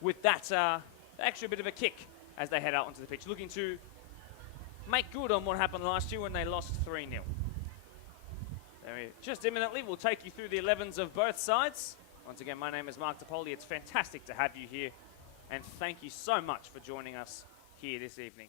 with that extra bit of a kick as they head out onto the pitch, looking to make good on what happened last year when they lost 3-0. Just imminently, we'll take you through the 11s of both sides. Once again, my name is Mark DePoli. It's fantastic to have you here, and thank you so much for joining us here this evening.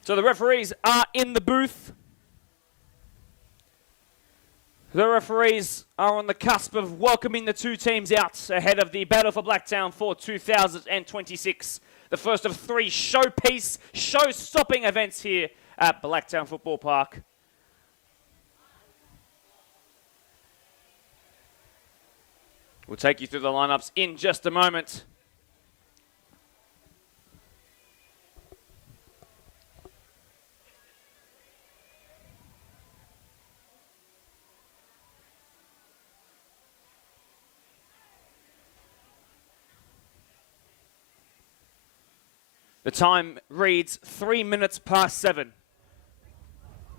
So the referees are in the booth. The referees are on the cusp of welcoming the two teams out ahead of the Battle for Blacktown for 2026. The first of three showpiece, show-stopping events here at Blacktown Football Park. We'll take you through the lineups in just a moment. The time reads 3 minutes past 7.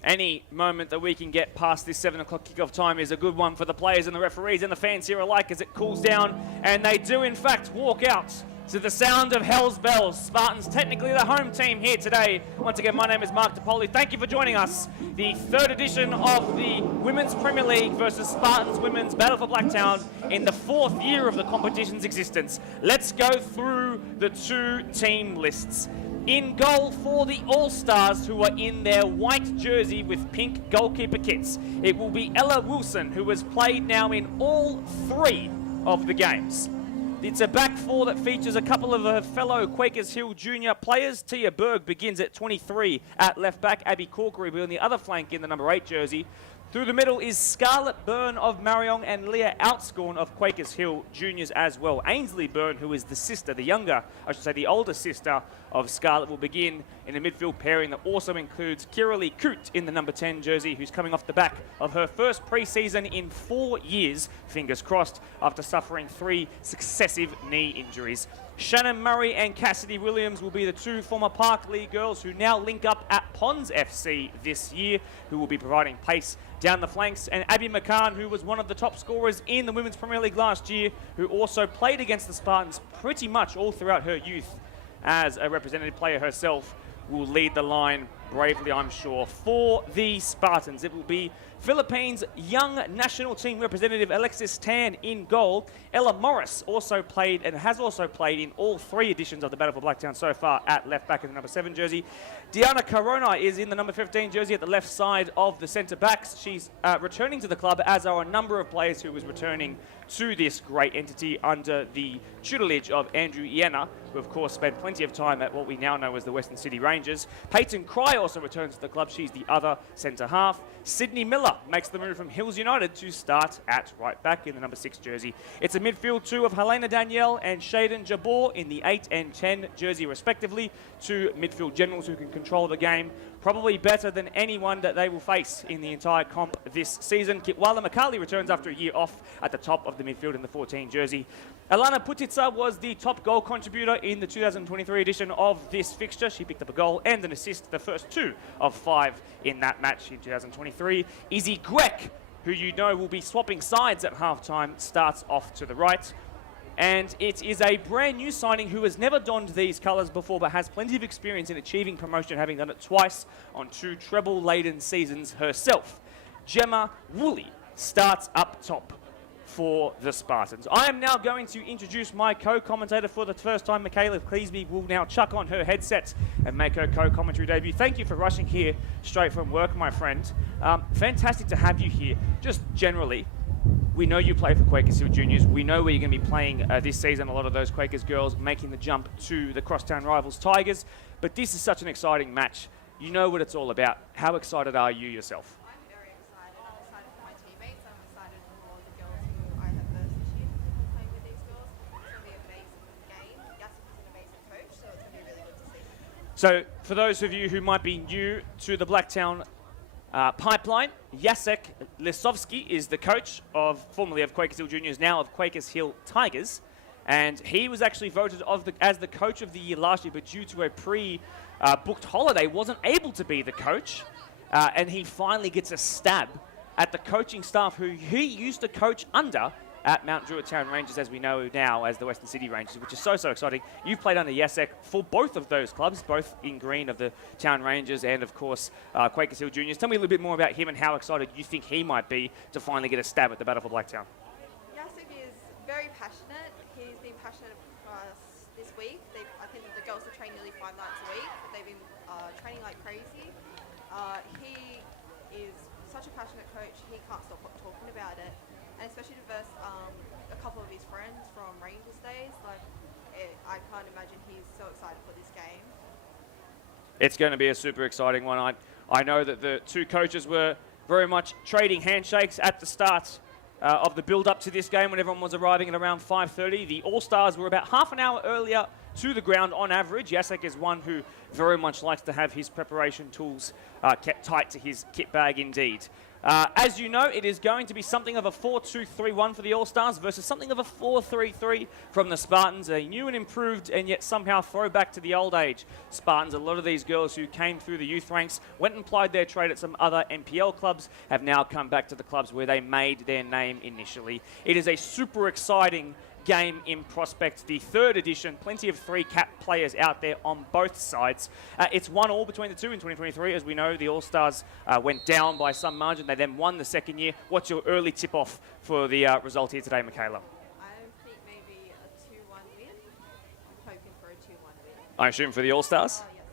Any moment that we can get past this 7 o'clock kickoff time is a good one for the players and the referees and the fans here alike as it cools down. And they do, in fact, walk out to the sound of Hell's Bells. Spartans technically the home team here today. Once again, my name is Mark DePoli. Thank you for joining us. The third edition of the Women's Premier League versus Spartans Women's Battle for Blacktown in the 4th year of the competition's existence. Let's go through the two team lists. In goal for the All-Stars, who are in their white jersey with pink goalkeeper kits, it will be Ella Wilson, who has played now in all 3 of the games. It's a back four that features a couple of her fellow Quakers Hill junior players. Tia Berg begins at 23 at left back. Abby Corkery will be on the other flank in the number 8 jersey. Through the middle is Scarlett Byrne of Mariong and Leah Outscorn of Quakers Hill juniors as well. Ainsley Byrne, who is the sister, the older sister of Scarlett, will begin in a midfield pairing that also includes Kiralee Coote in the number 10 jersey, who's coming off the back of her first pre-season in 4 years, fingers crossed, after suffering 3 successive knee injuries. Shannon Murray and Cassidy Williams will be the 2 former Park League girls who now link up at Ponds FC this year, who will be providing pace down the flanks. And Abby McCann, who was one of the top scorers in the Women's Premier League last year, who also played against the Spartans pretty much all throughout her youth as a representative player herself, will lead the line bravely, I'm sure. For the Spartans, it will be Philippines young national team representative Alexis Tan in goal. Ella Morris also played and has also played in all 3 editions of the Battle for Blacktown so far at left back in the number 7 jersey. Diana Corona is in the number 15 jersey at the left side of the centre backs. She's returning to the club, as are a number of players who was returning to this great entity under the tutelage of Andrew Iena, who of course spent plenty of time at what we now know as the Western City Rangers. Peyton Cry also returns to the club. She's the other centre half. Sydney Miller makes the move from Hills United to start at right back in the number 6 jersey. It's a midfield 2 of Helena Danielle and Shaden Jabor in the 8 and 10 jersey respectively. 2 midfield generals who can control the game probably better than anyone that they will face in the entire comp this season. Kitwala McCarley returns after a year off at the top of the midfield in the 14 jersey. Alana Putitsa was the top goal contributor in the 2023 edition of this fixture. She picked up a goal and an assist, the first 2 of 5 in that match in 2023. Izzy Gweck, who you know will be swapping sides at halftime, starts off to the right. And it is a brand new signing who has never donned these colours before, but has plenty of experience in achieving promotion, having done it twice on 2 treble-laden seasons herself. Gemma Woolley starts up top for the Spartans. I am now going to introduce my co-commentator for the first time. Michaela Cleesby will now chuck on her headset and make her co-commentary debut. Thank you for rushing here straight from work, my friend. Fantastic to have you here. Just generally, we know you play for Quakers Hill Juniors. We know where you're going to be playing this season. A lot of those Quakers girls making the jump to the crosstown rivals Tigers. But this is such an exciting match. You know what it's all about. How excited are you yourself? I'm very excited. I'm excited for my teammates. I'm excited for the girls who I have versed this year playing with these girls. It's going to be an amazing game. Yasif is an amazing coach, so it's going to be really good to see. So for those of you who might be new to the Blacktown pipeline, Jacek Lisowski is the coach formerly of Quakers Hill Juniors, now of Quakers Hill Tigers. And he was actually voted as the coach of the year last year, but due to a pre-booked holiday, wasn't able to be the coach. And he finally gets a stab at the coaching staff who he used to coach under at Mount Druitt Town Rangers, as we know now as the Western City Rangers, which is so exciting. You've played under Jacek for both of those clubs, both in green of the Town Rangers and, of course, Quakers Hill Juniors. Tell me a little bit more about him and how excited you think he might be to finally get a stab at the battle for Blacktown. Jacek is very passionate. He's been passionate for us this week. I think the girls have trained nearly 5 nights a week. They've been training like crazy. He is such a passionate coach. He can't stop talking about it. And especially to verse a couple of his friends from Rangers days, I can't imagine he's so excited for this game. It's going to be a super exciting one. I know that the two coaches were very much trading handshakes at the start of the build-up to this game when everyone was arriving at around 5:30. The All-Stars were about half an hour earlier to the ground on average. Jacek is one who very much likes to have his preparation tools kept tight to his kit bag indeed. As you know, it is going to be something of a 4-2-3-1 for the All-Stars versus something of a 4-3-3 from the Spartans, a new and improved and yet somehow throwback to the old age Spartans. A lot of these girls who came through the youth ranks, went and plied their trade at some other NPL clubs, have now come back to the clubs where they made their name initially. It is a super exciting game in Prospect, the 3rd edition. Plenty of 3-cap players out there on both sides. It's 1-1 between the two in 2023. As we know, the All-Stars went down by some margin. They then won the second year. What's your early tip-off for the result here today, Michaela? I think maybe a 2-1 win. I'm hoping for a 2-1 win. I assume for the All-Stars? Yes,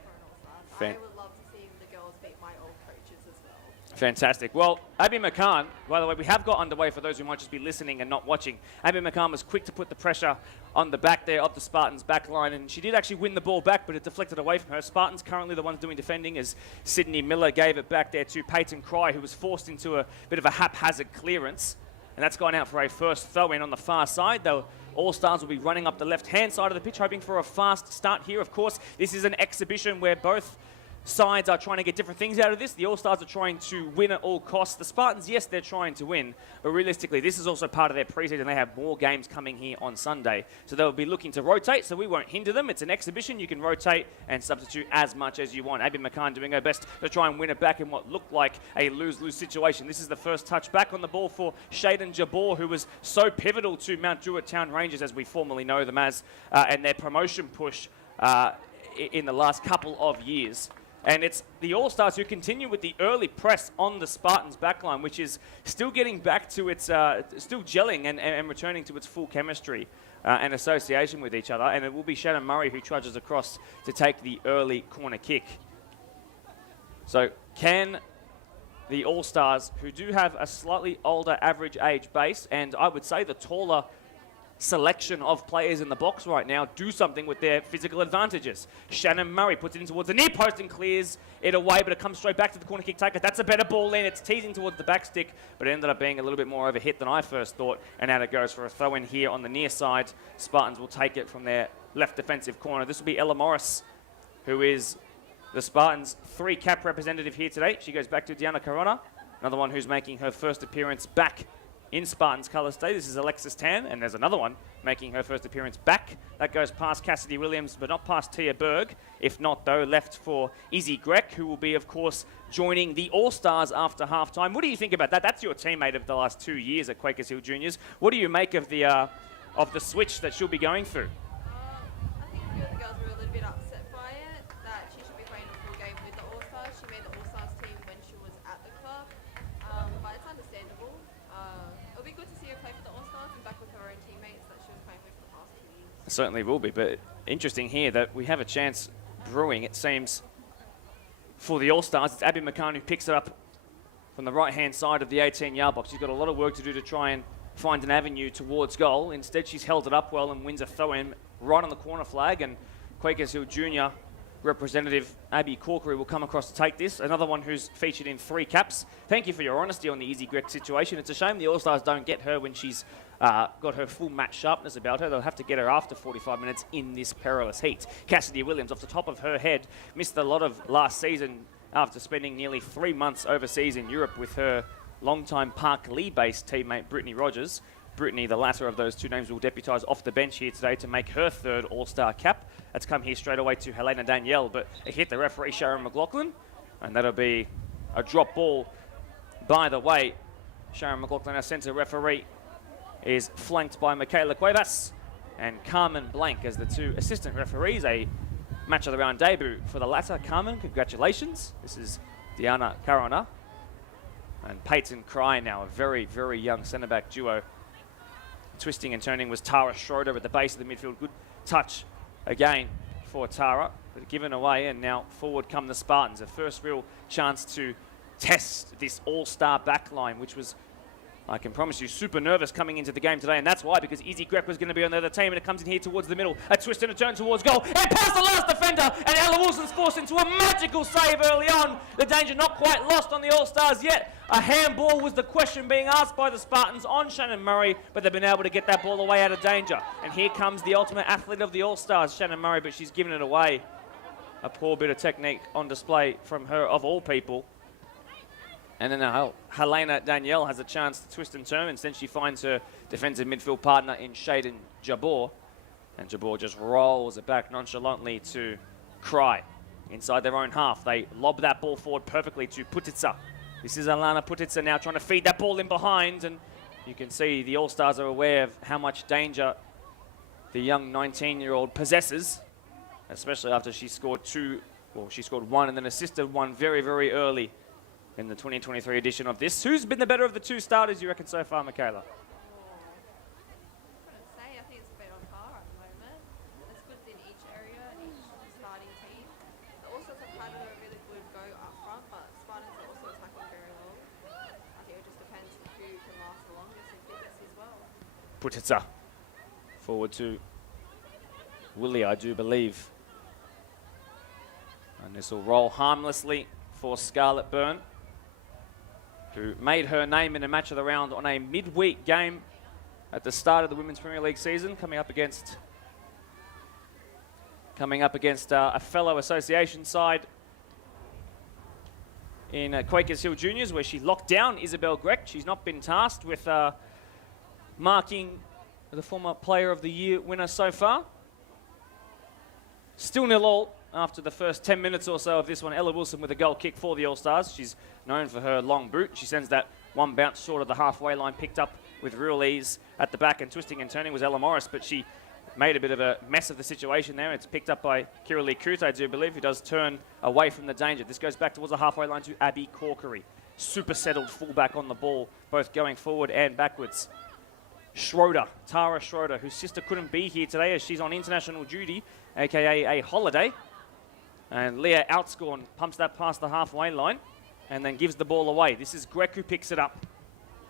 for an All-Stars. I would love to see the girls beat my old coaches as well. Fantastic. Well, Abby McCann, by the way, we have got underway for those who might just be listening and not watching. Abby McCann was quick to put the pressure on the back there of the Spartans back line, and she did actually win the ball back, but it deflected away from her. Spartans currently the ones doing defending as Sydney Miller gave it back there to Peyton Cry, who was forced into a bit of a haphazard clearance, and that's gone out for a first throw-in on the far side. The All-Stars will be running up the left-hand side of the pitch, hoping for a fast start here. Of course, this is an exhibition where both sides are trying to get different things out of this. The All-Stars are trying to win at all costs. The Spartans, yes, they're trying to win, but realistically, this is also part of their preseason. They have more games coming here on Sunday, so they'll be looking to rotate, so we won't hinder them. It's an exhibition. You can rotate and substitute as much as you want. Abby McCann doing her best to try and win it back in what looked like a lose-lose situation. This is the first touch back on the ball for Shaden Jabor, who was so pivotal to Mount Druitt Town Rangers, as we formerly know them as, and their promotion push in the last couple of years. And it's the All-Stars who continue with the early press on the Spartans backline, which is still getting back to its, still gelling and returning to its full chemistry and association with each other. And it will be Shannon Murray who trudges across to take the early corner kick. So can the All-Stars, who do have a slightly older average age base, and I would say the taller selection of players in the box right now, do something with their physical advantages? Shannon Murray puts it in towards the near post and clears it away, but it comes straight back to the corner kick taker. That's a better ball in. It's teasing towards the back stick, but it ended up being a little bit more overhit than I first thought, and out it goes for a throw-in here on the near side. Spartans will take it from their left defensive corner. This will be Ella Morris, who is the Spartans' 3-cap representative here today. She goes back to Diana Corona, another one who's making her first appearance back in Spartans colours today. This is Alexis Tan, and there's another one making her first appearance back. That goes past Cassidy Williams, but not past Tia Berg. If not, though, left for Izzy Grech, who will be, of course, joining the All-Stars after halftime. What do you think about that? That's your teammate of the last 2 years at Quakers Hill Juniors. What do you make of the switch that she'll be going through? I think a few of the girls were a little bit upset by it, that she should be playing a full game with the All-Stars. She made the All-Stars team when she was at the club, but it's understandable. It'll be good to see her play for the All-Stars and back with her own teammates that she was playing with for the past 2 years. It certainly will be, but interesting here that we have a chance brewing, it seems, for the All-Stars. It's Abby McCann who picks it up from the right-hand side of the 18-yard box. She's got a lot of work to do to try and find an avenue towards goal. Instead, she's held it up well and wins a throw-in right on the corner flag, and Quakers Hill Junior representative Abby Corkery will come across to take this. Another one who's featured in 3 caps. Thank you for your honesty on the Izzy Grek situation. It's a shame the All-Stars don't get her when she's got her full match sharpness about her. They'll have to get her after 45 minutes in this perilous heat. Cassidy Williams, off the top of her head, missed a lot of last season after spending nearly 3 months overseas in Europe with her longtime Park Lee-based teammate Brittany Rogers. Brittany, the latter of those two names, will deputise off the bench here today to make her 3rd All-Star cap. That's come here straight away to Helena Danielle, but it hit the referee Sharon McLaughlin, and that'll be a drop ball. By the way, Sharon McLaughlin, our centre referee, is flanked by Michaela Cuevas and Carmen Blank as the 2 assistant referees. A match of the round debut for the latter. Carmen, congratulations. This is Diana Carona and Peyton Cry now, a very, very young centre-back duo. Twisting and turning was Tara Schroeder at the base of the midfield. Good touch again for Tara, but given away, and now forward come the Spartans. A first real chance to test this all-star backline, which was, I can promise you, super nervous coming into the game today, and that's why, because Izzy Grek was going to be on the other team, and it comes in here towards the middle. A twist and a turn towards goal, and past the last defender, and Ella Wilson's forced into a magical save early on. The danger not quite lost on the All-Stars yet. A handball was the question being asked by the Spartans on Shannon Murray, but they've been able to get that ball away out of danger. And here comes the ultimate athlete of the All-Stars, Shannon Murray, but she's given it away. A poor bit of technique on display from her, of all people. And then Helena Danielle has a chance to twist and turn, and then she finds her defensive midfield partner in Shaden Jabor. And Jabor just rolls it back nonchalantly to Cry. Inside their own half, they lob that ball forward perfectly to Putitsa. This is Alana Putitsa now trying to feed that ball in behind, and you can see the All-Stars are aware of how much danger the young 19-year-old possesses, especially after she scored she scored 1 and then assisted 1 very, very early in the 2023 edition of this. Who's been the better of the 2 starters, you reckon, so far, Michaela? I think it's a bit on par at the moment. There's goods in each area and each starting team. The All-Stars have had a really good go up front, but Spartans are also attacking very well. I think it just depends who can last the longest and quickest as well. Putitsa forward to Willie, I do believe. And this will roll harmlessly for Scarlett Byrne, who made her name in a match of the round on a midweek game at the start of the Women's Premier League season, coming up against a fellow association side in Quakers Hill Juniors, where she locked down Isabel Grek. She's not been tasked with marking the former Player of the Year winner so far. Still 0-0 after the first 10 minutes or so of this one. Ella Wilson with a goal kick for the All-Stars. She's known for her long boot. She sends that one bounce short of the halfway line, picked up with real ease at the back, and twisting and turning was Ella Morris, but she made a bit of a mess of the situation there. It's picked up by Kira Lee Kute, I do believe, who does turn away from the danger. This goes back towards the halfway line to Abby Corkery. Super settled fullback on the ball, both going forward and backwards. Schroeder, Tara Schroeder, whose sister couldn't be here today as she's on international duty, aka a holiday. And Leah Outscorn pumps that past the halfway line and then gives the ball away. This is Grek who picks it up.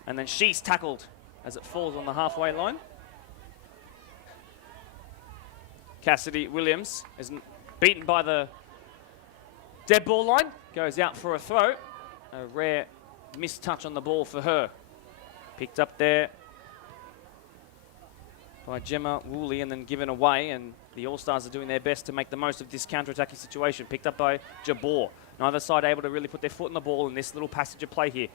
And then she's tackled as it falls on the halfway line. Cassidy Williams is beaten by the dead ball line. Goes out for a throw. A rare missed touch on the ball for her. Picked up there by Gemma Woolley and then given away, and the All-Stars are doing their best to make the most of this counter-attacking situation. Picked up by Jabor. Neither side able to really put their foot on the ball in this little passage of play here.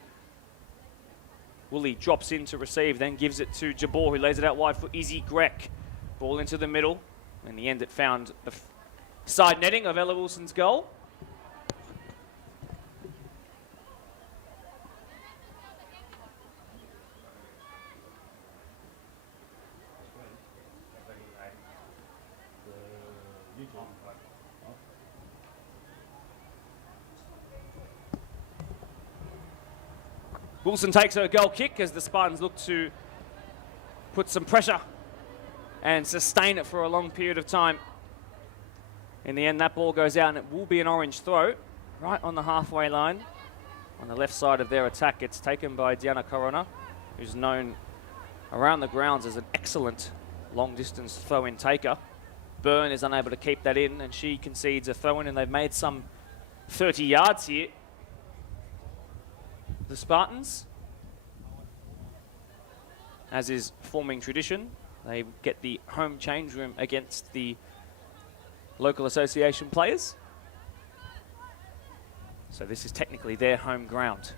Woolley drops in to receive, then gives it to Jabor, who lays it out wide for Izzy Grek. Ball into the middle. In the end, it found the side netting of Ella Wilson's goal. Wilson takes her goal kick as the Spartans look to put some pressure and sustain it for a long period of time. In the end, that ball goes out and it will be an orange throw right on the halfway line. On the left side of their attack, it's taken by Diana Corona, who's known around the grounds as an excellent long-distance throw-in taker. Byrne is unable to keep that in, and she concedes a throw-in, and they've made some 30 yards here. The Spartans, as is forming tradition, they get the home change room against the local association players. So this is technically their home ground.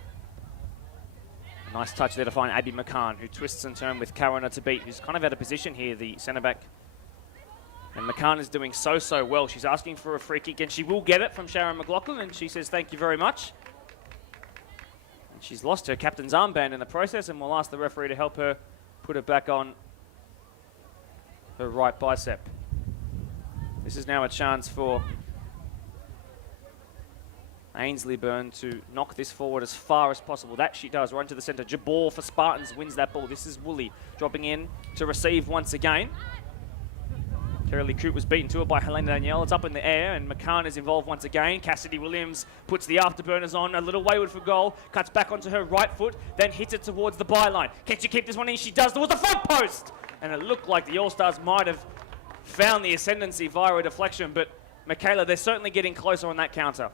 A nice touch there to find Abby McCann, who twists and turns with Karana to beat, who's kind of out of position here, the centre back. And McCann is doing so well. She's asking for a free kick, and she will get it from Sharon McLaughlin, and she says thank you very much. And she's lost her captain's armband in the process, and we'll ask the referee to help her put it back on her right bicep. This is now a chance for Ainsley Byrne to knock this forward as far as possible. That she does, right into the centre. Jabor for Spartans wins that ball. This is Woolley dropping in to receive once again. Carolee Coote was beaten to it by Helena Danielle. It's up in the air, and McCann is involved once again. Cassidy Williams puts the afterburners on, a little wayward for goal, cuts back onto her right foot, then hits it towards the byline. Can she keep this one in? She does. There was a front post! And it looked like the All-Stars might have found the ascendancy via a deflection, but Michaela, they're certainly getting closer on that counter.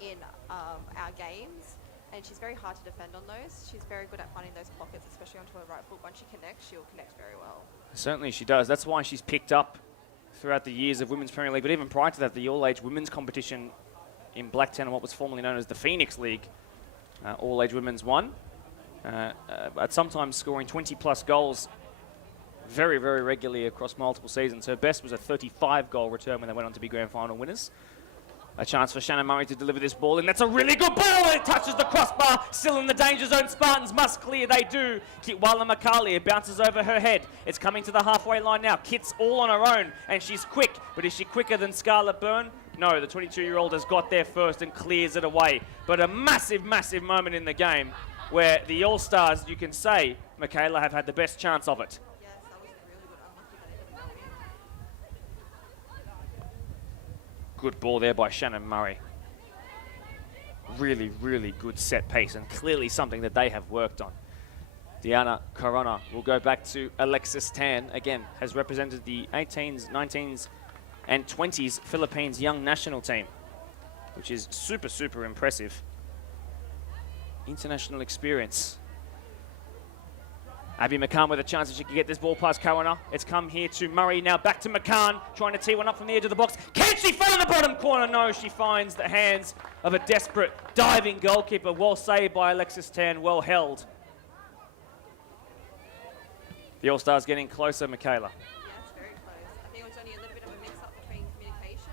In our games, and she's very hard to defend on those. She's very good at finding those pockets, especially onto her right foot. Once she connects, she'll connect very well. Certainly she does. That's why she's picked up throughout the years of Women's Premier League, but even prior to that, the all-age women's competition in Blacktown and what was formerly known as the Phoenix League. All-age women's won, at sometimes scoring 20-plus goals very regularly across multiple seasons. Her best was a 35-goal return when they went on to be grand final winners. A chance for Shannon Murray to deliver this ball, and that's a really good ball. It touches the crossbar, still in the danger zone. Spartans must clear, they do. Kitwala McCarley, it bounces over her head. It's coming to the halfway line now. Kit's all on her own, and she's quick, but is she quicker than Scarlett Byrne? No, the 22-year-old has got there first and clears it away. But a massive moment in the game where the All-Stars, you can say, Michaela, have had the best chance of it. Yes, that was really good. Unlucky that it didn't go in. Good ball there by Shannon Murray. Really good set piece, and clearly something that they have worked on. Diana Corona will go back to Alexis Tan. Again, has represented the 18s, 19s, and 20s Philippines young national team, which is super impressive. International experience. Abby McCann with a chance that she can get this ball past Corona. It's come here to Murray, now back to McCann, trying to tee one up from the edge of the box. Can she find the bottom corner? No, she finds the hands of a desperate diving goalkeeper. Well saved by Alexis Tan, well held. The All-Stars getting closer, Michaela. Yes, very close. I think it was only a little bit of a mix-up between communication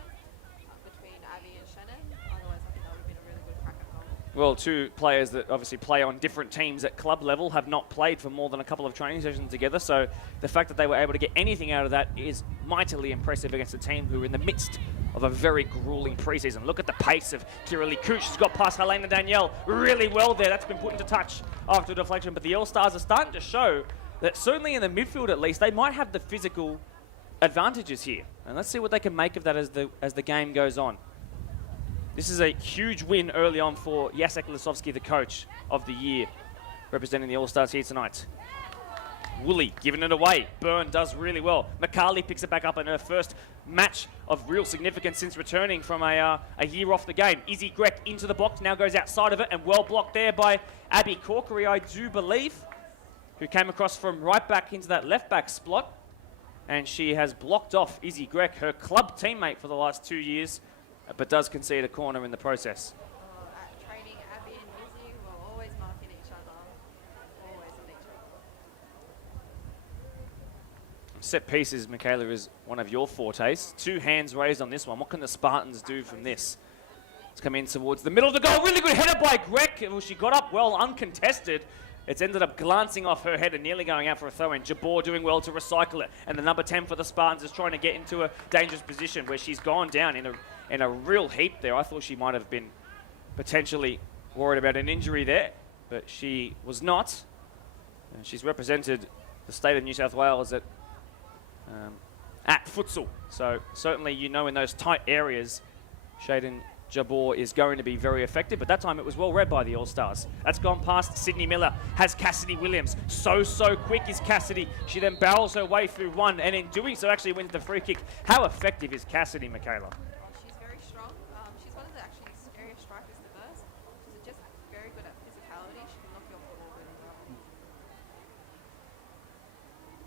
between Abby and Shannon. Otherwise, I think that would have been a really good crack at goal. Well, two players that obviously play on different teams at club level have not played for more than a couple of training sessions together, so the fact that they were able to get anything out of that is mightily impressive against a team who are in the midst of a very grueling preseason. Look at the pace of Carolee Coote. She's got past Helena Danielle really well there. That's been put into touch after a deflection, but the All-Stars are starting to show that certainly in the midfield at least, they might have the physical advantages here. And let's see what they can make of that as the game goes on. This is a huge win early on for Jacek Lisowski, the coach of the year, representing the All-Stars here tonight. Woolley giving it away. Byrne does really well. McCarley picks it back up in her first match of real significance since returning from a year off the game. Izzy Grech into the box, now goes outside of it, and well blocked there by Abby Corkery, I do believe, who came across from right back into that left back spot. And she has blocked off Izzy Grech, her club teammate for the last 2 years, but does concede a corner in the process. At training, Abby and Izzy were always marking each other. Always in each other. Set pieces, Michaela, is one of your fortes. 2 hands raised on this one. What can the Spartans do from this? It's come in towards the middle of the goal. Really good header by Grech. Well, she got up well, uncontested. It's ended up glancing off her head and nearly going out for a throw-in. Jabor doing well to recycle it. And the number 10 for the Spartans is trying to get into a dangerous position where she's gone down in a real heap there. I thought she might have been potentially worried about an injury there, but she was not. And she's represented the state of New South Wales at futsal. So certainly, you know, in those tight areas, Shaden Jabor is going to be very effective, but that time it was well read by the All-Stars. That's gone past Sydney Miller, has Cassidy Williams. So quick is Cassidy. She then barrels her way through one, and in doing so actually wins the free kick. How effective is Cassidy, Michaela? Oh, she's very strong. She's one of the actually scariest strikers to burst. She's just very good at physicality. She can knock you off the wall really well.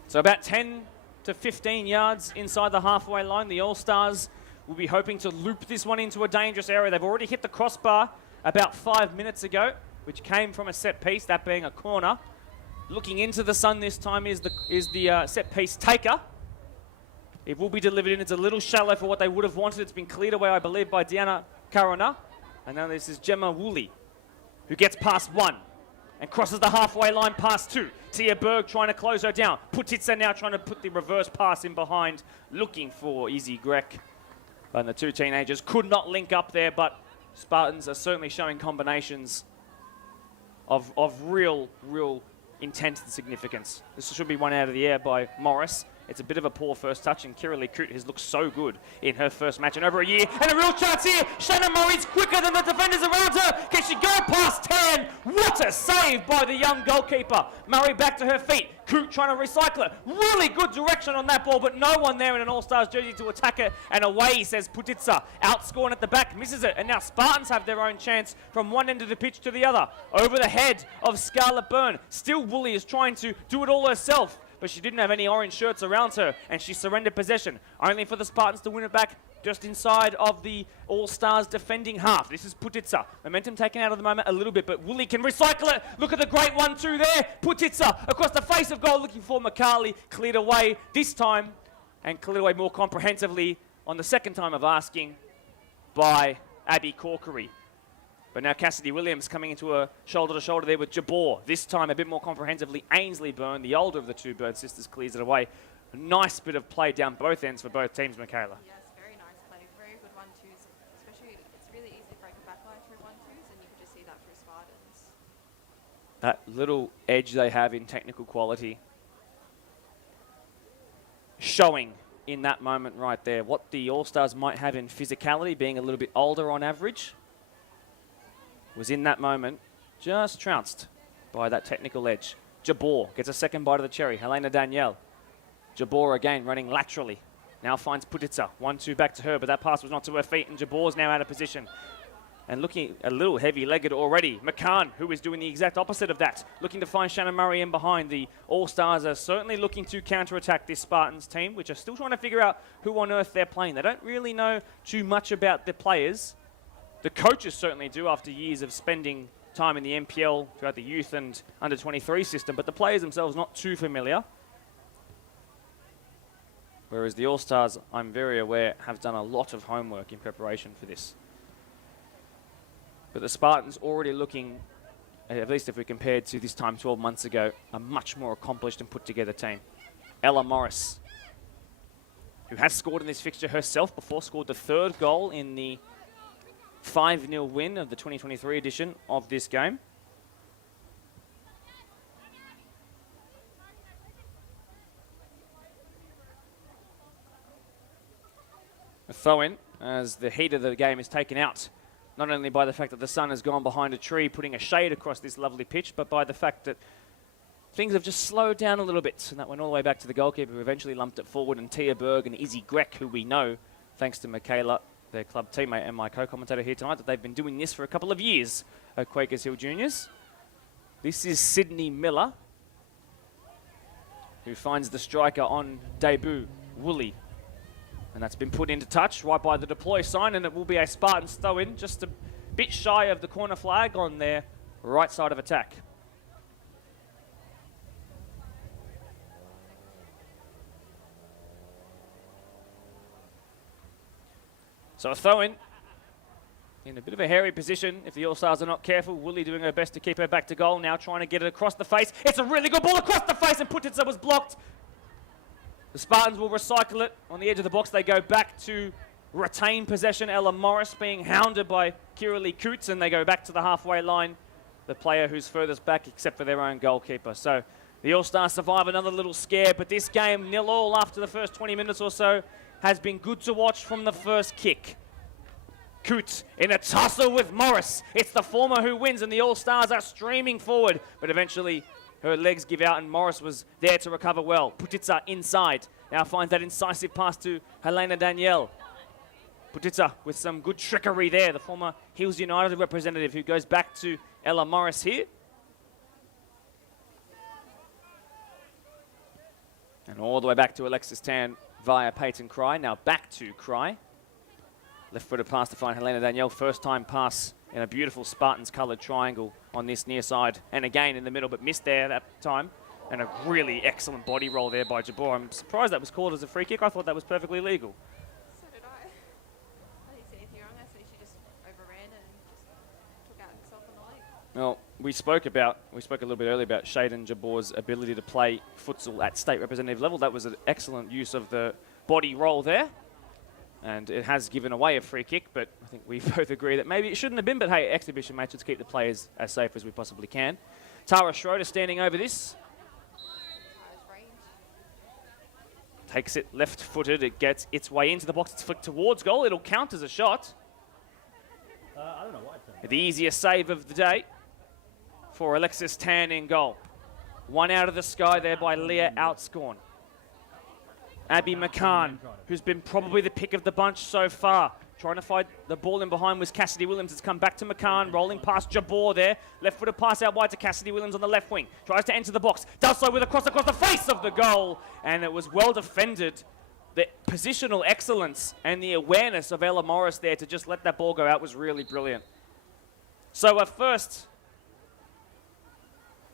So about 10 to 15 yards inside the halfway line, the All-Stars will be hoping to loop this one into a dangerous area. They've already hit the crossbar about 5 minutes ago, which came from a set piece, that being a corner. Looking into the sun this time is the set piece taker. It will be delivered in. It's a little shallow for what they would have wanted. It's been cleared away, I believe, by Deanna Karona. And now this is Gemma Woolley, who gets past one and crosses the halfway line past two. Tia Berg trying to close her down. Putitsa now trying to put the reverse pass in behind, looking for Izzy Grek. And the two teenagers could not link up there, but Spartans are certainly showing combinations of real intent and significance. This should be one out of the air by Morris. It's a bit of a poor first touch, and Kira Lee Coote has looked so good in her first match in over a year. And a real chance here. Shannon Murray's quicker than the defenders around her. Can she go past 10? What a save by the young goalkeeper. Murray back to her feet. Coote trying to recycle it. Really good direction on that ball, but no one there in an All-Stars jersey to attack it. And away, says Putitsa. Outscoring at the back, misses it. And now Spartans have their own chance from one end of the pitch to the other. Over the head of Scarlett Byrne. Still Woolley is trying to do it all herself, but she didn't have any orange shirts around her, and she surrendered possession, only for the Spartans to win it back just inside of the All-Stars defending half. This is Putitsa. Momentum taken out of the moment a little bit, but Woolley can recycle it. Look at the great 1-2 there. Putitsa across the face of goal, looking for McCarley. Cleared away this time, and cleared away more comprehensively on the second time of asking by Abby Corkery. But now Cassidy Williams coming into a shoulder-to-shoulder there with Jabor. This time a bit more comprehensively. Ainsley Byrne, the older of the two Byrne sisters, clears it away. A nice bit of play down both ends for both teams, Michaela. Yes, very nice play. Very good 1-2s. Especially, it's really easy to break a backline through 1-2s, and you can just see that through Spartans. That little edge they have in technical quality showing in that moment right there. What the All-Stars might have in physicality, being a little bit older on average, was in that moment just trounced by that technical edge. Jabor gets a second bite of the cherry. Helena Danielle. Jabor again running laterally. Now finds Putitsa. 1-2 back to her, but that pass was not to her feet, and Jabor's now out of position. And looking a little heavy-legged already. McCann, who is doing the exact opposite of that. Looking to find Shannon Murray in behind. The All-Stars are certainly looking to counter-attack this Spartans team, which are still trying to figure out who on earth they're playing. They don't really know too much about the players. The coaches certainly do after years of spending time in the NPL throughout the youth and under-23 system, but the players themselves not too familiar. Whereas the All-Stars, I'm very aware, have done a lot of homework in preparation for this. But the Spartans already looking, at least if we compared to this time 12 months ago, a much more accomplished and put-together team. Ella Morris, who has scored in this fixture herself before, scored the third goal in the 5-0 win of the 2023 edition of this game. A throw-in as the heat of the game is taken out, not only by the fact that the sun has gone behind a tree, putting a shade across this lovely pitch, but by the fact that things have just slowed down a little bit. And that went all the way back to the goalkeeper, who eventually lumped it forward, and Tia Berg and Izzy Grek, who we know, thanks to Michaela, their club teammate and my co-commentator here tonight, that they've been doing this for a couple of years at Quakers Hill Juniors. This is Sydney Miller, who finds the striker on debut, Woolley. And that's been put into touch right by the deploy sign, and it will be a Spartans throw-in, just a bit shy of the corner flag on their right side of attack. So a throw-in in a bit of a hairy position if the All-Stars are not careful. Woolley doing her best to keep her back to goal, now trying to get it across the face. It's a really good ball across the face, and Putitsa was blocked. The Spartans will recycle it on the edge of the box. They go back to retain possession. Ella Morris being hounded by Kira Lee Coote, and they go back to the halfway line. The player who's furthest back except for their own goalkeeper. So the All-Stars survive another little scare, but this game 0-0 after the first 20 minutes or so has been good to watch from the first kick. Coote in a tussle with Morris. It's the former who wins, and the All-Stars are streaming forward, but eventually her legs give out, and Morris was there to recover well. Putitsa inside. Now finds that incisive pass to Helena Danielle. Putitsa with some good trickery there, the former Hills United representative who goes back to Ella Morris here. And all the way back to Alexis Tan via Peyton Cry. Now back to Cry. Left-footed pass to find Helena Danielle. First time pass in a beautiful Spartans coloured triangle on this near side. And again in the middle, but missed there that time. And a really excellent body roll there by Jabor. I'm surprised that was called as a free kick. I thought that was perfectly legal. So did I. I didn't see anything wrong. I think she just overran and just took out herself on the leg. Well, we spoke a little bit earlier about Shaden Jabor's ability to play futsal at state representative level. That was an excellent use of the body roll there. And it has given away a free kick, but I think we both agree that maybe it shouldn't have been, but hey, exhibition matches to keep the players as safe as we possibly can. Tara Schroeder standing over this. Takes it left-footed, it gets its way into the box, it's flicked towards goal, it'll count as a shot. I don't know why. The easiest save of the day for Alexis Tan in goal. One out of the sky there by Leah Outscorn. Abby McCann, who's been probably the pick of the bunch so far. Trying to find the ball in behind was Cassidy Williams. It's come back to McCann, rolling past Jabor there. Left-footed pass out wide to Cassidy Williams on the left wing. Tries to enter the box. Does so with a cross across the face of the goal. And it was well defended. The positional excellence and the awareness of Ella Morris there to just let that ball go out was really brilliant. So a first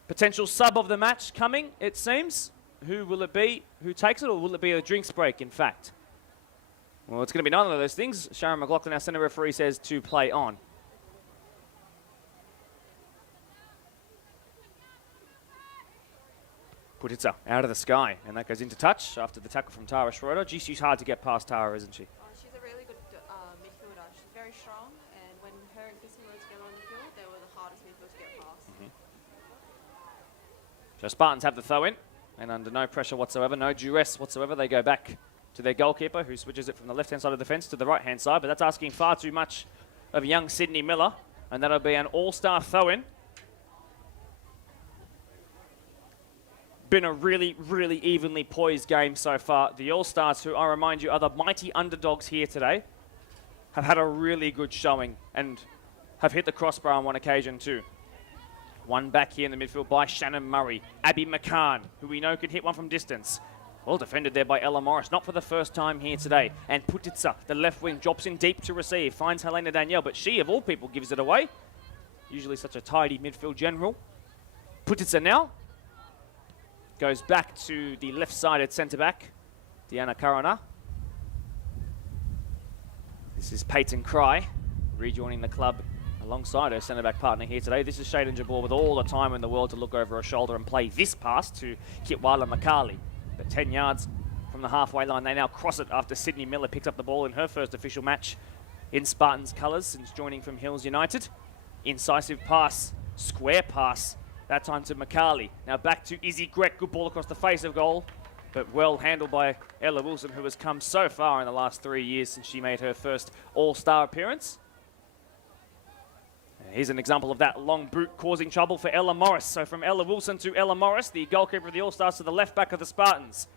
potential sub of the match coming, it seems. Who will it be? Who takes it, or will it be a drinks break, in fact? Well, it's going to be none of those things. Sharon McLaughlin, our centre referee, says to play on. Putitsa out of the sky, and that goes into touch after the tackle from Tara Schroeder. Gee, she's hard to get past Tara, isn't she? She's a really good midfielder. She's very strong, and when her and Kissing were together on the field, they were the hardest midfield to get past. So Spartans have the throw-in, and under no pressure whatsoever, no duress whatsoever, they go back to their goalkeeper, who switches it from the left-hand side of the fence to the right-hand side, but that's asking far too much of young Sydney Miller, and that'll be an all-star throw-in. Been a really, really evenly poised game so far. The All-Stars, who I remind you are the mighty underdogs here today, have had a really good showing and have hit the crossbar on one occasion too. One back here in the midfield by Shannon Murray. Abby McCann, who we know can hit one from distance. Well defended there by Ella Morris, not for the first time here today. And Putitsa, the left wing, drops in deep to receive, finds Helena Danielle, but she, of all people, gives it away. Usually such a tidy midfield general. Putitsa now goes back to the left-sided centre-back, Deanna Karana. This is Peyton Cry, rejoining the club alongside her centre-back partner here today. This is Shaden Jabor with all the time in the world to look over her shoulder and play this pass to Kitwala Makali. But 10 yards from the halfway line, they now cross it after Sydney Miller picks up the ball in her first official match in Spartans colours since joining from Hills United. Incisive pass, square pass, that time to Makali. Now back to Izzy Grek, good ball across the face of goal, but well handled by Ella Wilson, who has come so far in the last 3 years since she made her first All-Star appearance. And here's an example of that long boot causing trouble for Ella Morris. So from Ella Wilson to Ella Morris, the goalkeeper of the All-Stars, to the left back of the Spartans.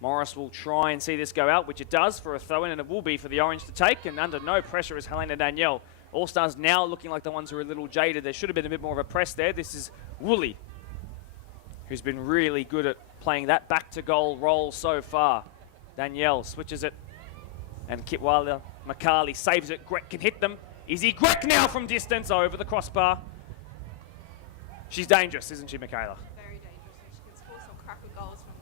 Morris will try and see this go out, which it does for a throw-in, and it will be for the Orange to take, and under no pressure is Helena Danielle. All-Stars now looking like the ones who are a little jaded. There should have been a bit more of a press there. This is Woolley, who's been really good at playing that back-to-goal role so far. Danielle switches it, and Kitwala Makali saves it. Grek can hit them. Izzy Grek now from distance over the crossbar. She's dangerous, isn't she, Michaela? Very dangerous, and she can score some cracker goals from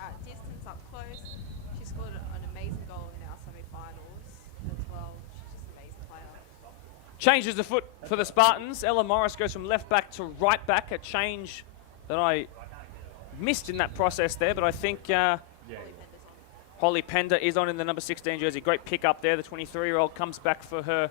at distance, up close. She scored an amazing goal in our semi-finals as well. She's just an amazing player. Changes the foot for the Spartans. Ella Morris goes from left back to right back, a change that I missed in that process there, but I think Holly Pender is on in the number 16 jersey. Great pick up there. The 23-year-old comes back for her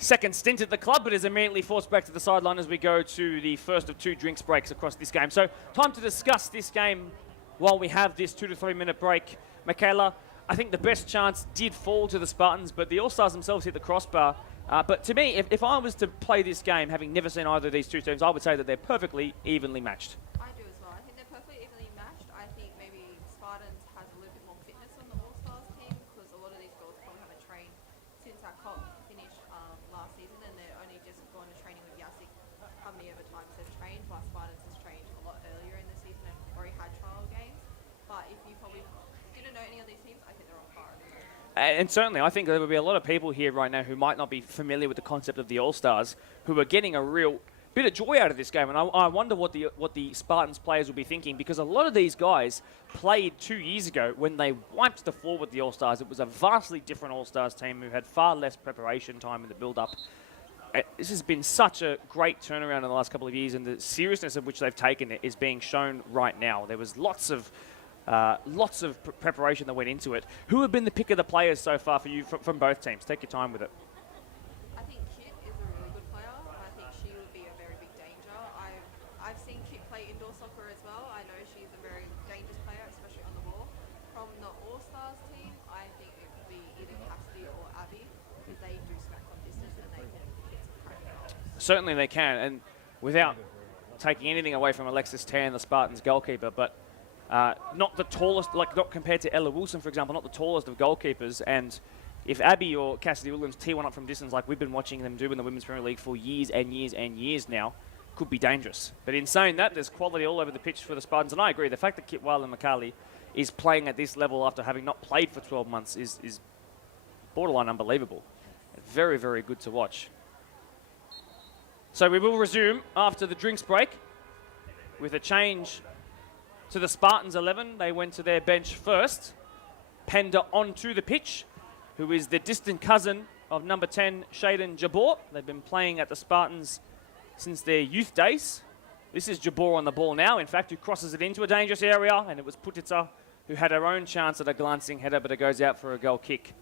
second stint at the club, but is immediately forced back to the sideline as we go to the first of 2 drinks breaks across this game. So time to discuss this game while we have this 2 to 3 minute break. Michaela, I think the best chance did fall to the Spartans, but the All-Stars themselves hit the crossbar. But to me, if I was to play this game, having never seen either of these two teams, I would say that they're perfectly evenly matched. I do as well. I think they're perfectly evenly matched. I think maybe Spartans has a little bit more fitness on the All-Stars team because a lot of these girls probably haven't trained since our comp finished last season, and they're only just gone to training with Yasik how many other times they've trained, while Spartans has trained a lot earlier in the season and already had trial games. But if you probably didn't know any of these teams, I think they're on par. And certainly, I think there will be a lot of people here right now who might not be familiar with the concept of the All-Stars, who are getting a real bit of joy out of this game. And I wonder what the Spartans players will be thinking, because a lot of these guys played 2 years ago when they wiped the floor with the All-Stars. It was a vastly different All-Stars team who had far less preparation time in the build-up. This has been such a great turnaround in the last couple of years, and the seriousness of which they've taken it is being shown right now. There was lots of preparation that went into it. Who have been the pick of the players so far for you from both teams? Take your time with it. I think Kit is a really good player. I think she would be a very big danger. I've seen Kit play indoor soccer as well. I know she's a very dangerous player, especially on the ball. From the All-Stars team, I think it could be either Cassidy or Abby, because they do smack on distance and they can hit some crack goals. Certainly they can, and without taking anything away from Alexis Tan, the Spartans goalkeeper, but not the tallest, like not compared to Ella Wilson, for example, not the tallest of goalkeepers. And if Abby or Cassidy Williams tee one up from distance like we've been watching them do in the Women's Premier League for years and years and years now, could be dangerous. But in saying that, there's quality all over the pitch for the Spartans. And I agree, the fact that Kitwale and McCarley is playing at this level after having not played for 12 months is borderline unbelievable. Very, very good to watch. So we will resume after the drinks break with a change to the Spartans 11. They went to their bench first. Pender onto the pitch, who is the distant cousin of number 10, Shaden Jabor. They've been playing at the Spartans since their youth days. This is Jabor on the ball now, in fact, who crosses it into a dangerous area, and it was Putitsa who had her own chance at a glancing header, but it goes out for a goal kick.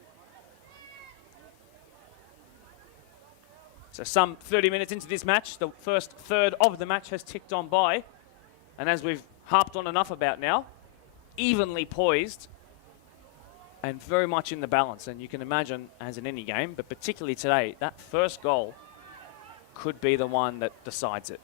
So some 30 minutes into this match, the first third of the match has ticked on by, and as we've harped on enough about now, evenly poised and very much in the balance. And you can imagine, as in any game, but particularly today, that first goal could be the one that decides it.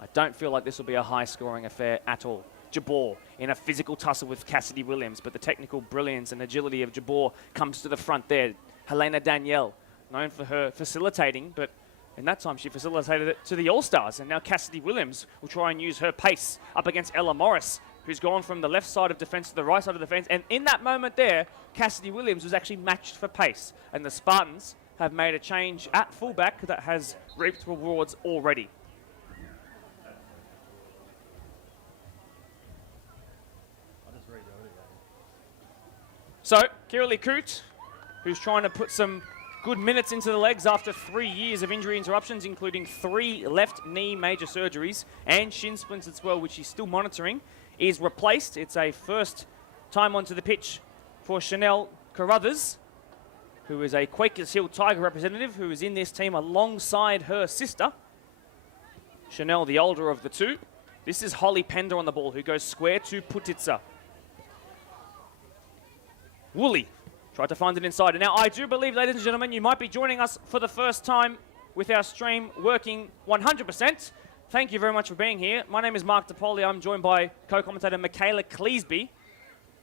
I don't feel like this will be a high-scoring affair at all. Jabor in a physical tussle with Cassidy Williams, but the technical brilliance and agility of Jabor comes to the front there. Helena Danielle, known for her facilitating, but in that time, she facilitated it to the All-Stars. And now Cassidy Williams will try and use her pace up against Ella Morris, who's gone from the left side of defence to the right side of defence. And in that moment there, Cassidy Williams was actually matched for pace. And the Spartans have made a change at fullback that has reaped rewards already. So, Kiralee Coote, who's trying to put some good minutes into the legs after 3 years of injury interruptions, including 3 left knee major surgeries and shin splints as well, which she's still monitoring, is replaced. It's a first time onto the pitch for Chanel Carruthers, who is a Quakers Hill Tiger representative who is in this team alongside her sister. Chanel, the older of the two. This is Holly Pender on the ball, who goes square to Putitsa. Woolley tried to find it inside. And now I do believe, ladies and gentlemen, you might be joining us for the first time with our stream working 100%. Thank you very much for being here. My name is Mark DePoli. I'm joined by co-commentator Michaela Cleesby.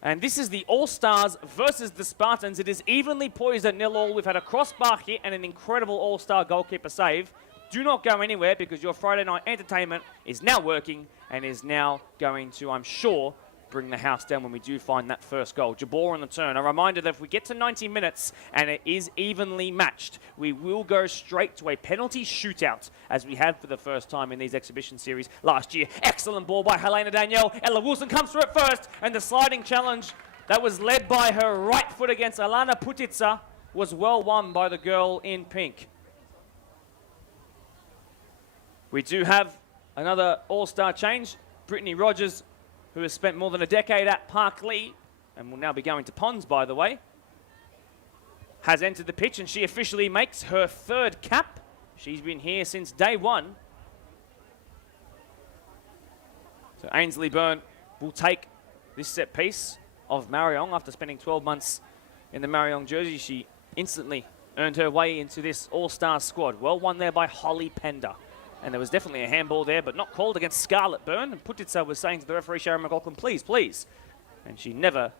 And this is the All-Stars versus the Spartans. It is evenly poised at 0-0. We've had a crossbar hit and an incredible All-Star goalkeeper save. Do not go anywhere, because your Friday night entertainment is now working and is now going to, I'm sure, bring the house down when we do find that first goal. Jabor on the turn. A reminder that if we get to 90 minutes and it is evenly matched, we will go straight to a penalty shootout, as we had for the first time in these exhibition series last year. Excellent ball by Helena Danielle. Ella Wilson comes through it first, and the sliding challenge that was led by her right foot against Alana Putitsa was well won by the girl in pink. We do have another All-Star change. Brittany Rogers, who has spent more than a decade at Park Lee, and will now be going to Ponds, by the way, has entered the pitch, and she officially makes her third cap. She's been here since day one. So Ainsley Byrne will take this set piece. of Marion. After spending 12 months in the Marion jersey, she instantly earned her way into this All-Star squad. Well won there by Holly Pender. And there was definitely a handball there, but not called against Scarlett Byrne. And Putitsa was saying to the referee, Sharon McLaughlin, please, please. And she never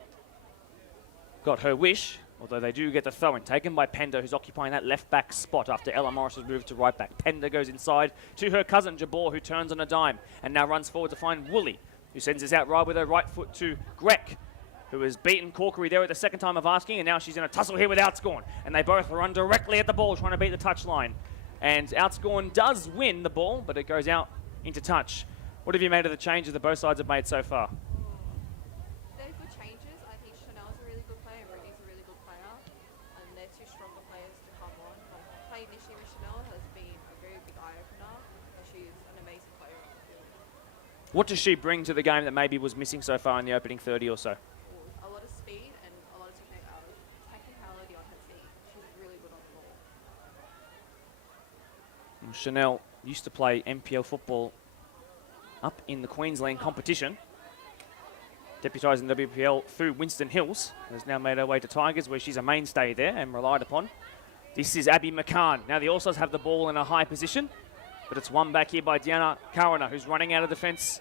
got her wish, although they do get the throw-in taken by Pender, who's occupying that left-back spot after Ella Morris has moved to right-back. Pender goes inside to her cousin, Jabor, who turns on a dime and now runs forward to find Woolley, who sends this out right with her right foot to Grek, who has beaten Corkery there at the second time of asking, and now she's in a tussle here with Outscorn. And they both run directly at the ball, trying to beat the touchline. And Outscorn does win the ball, but it goes out into touch. What have you made of the changes that both sides have made so far? They're good changes. I think Chanel's a really good player and Brittany's a really good player. And they're two stronger players to come on. But playing initially with Chanel has been a very big eye-opener. And she's an amazing player on the field. What does she bring to the game that maybe was missing so far in the opening 30 or so? A lot of speed and a lot of technicality on her feet. She's really good on the ball. Chanel used to play NPL football up in the Queensland competition, deputising the WPL through Winston Hills. Has now made her way to Tigers, where she's a mainstay there and relied upon. This is Abby McCann. Now the All-Stars have the ball in a high position, but it's won back here by Diana Karana, who's running out of defence,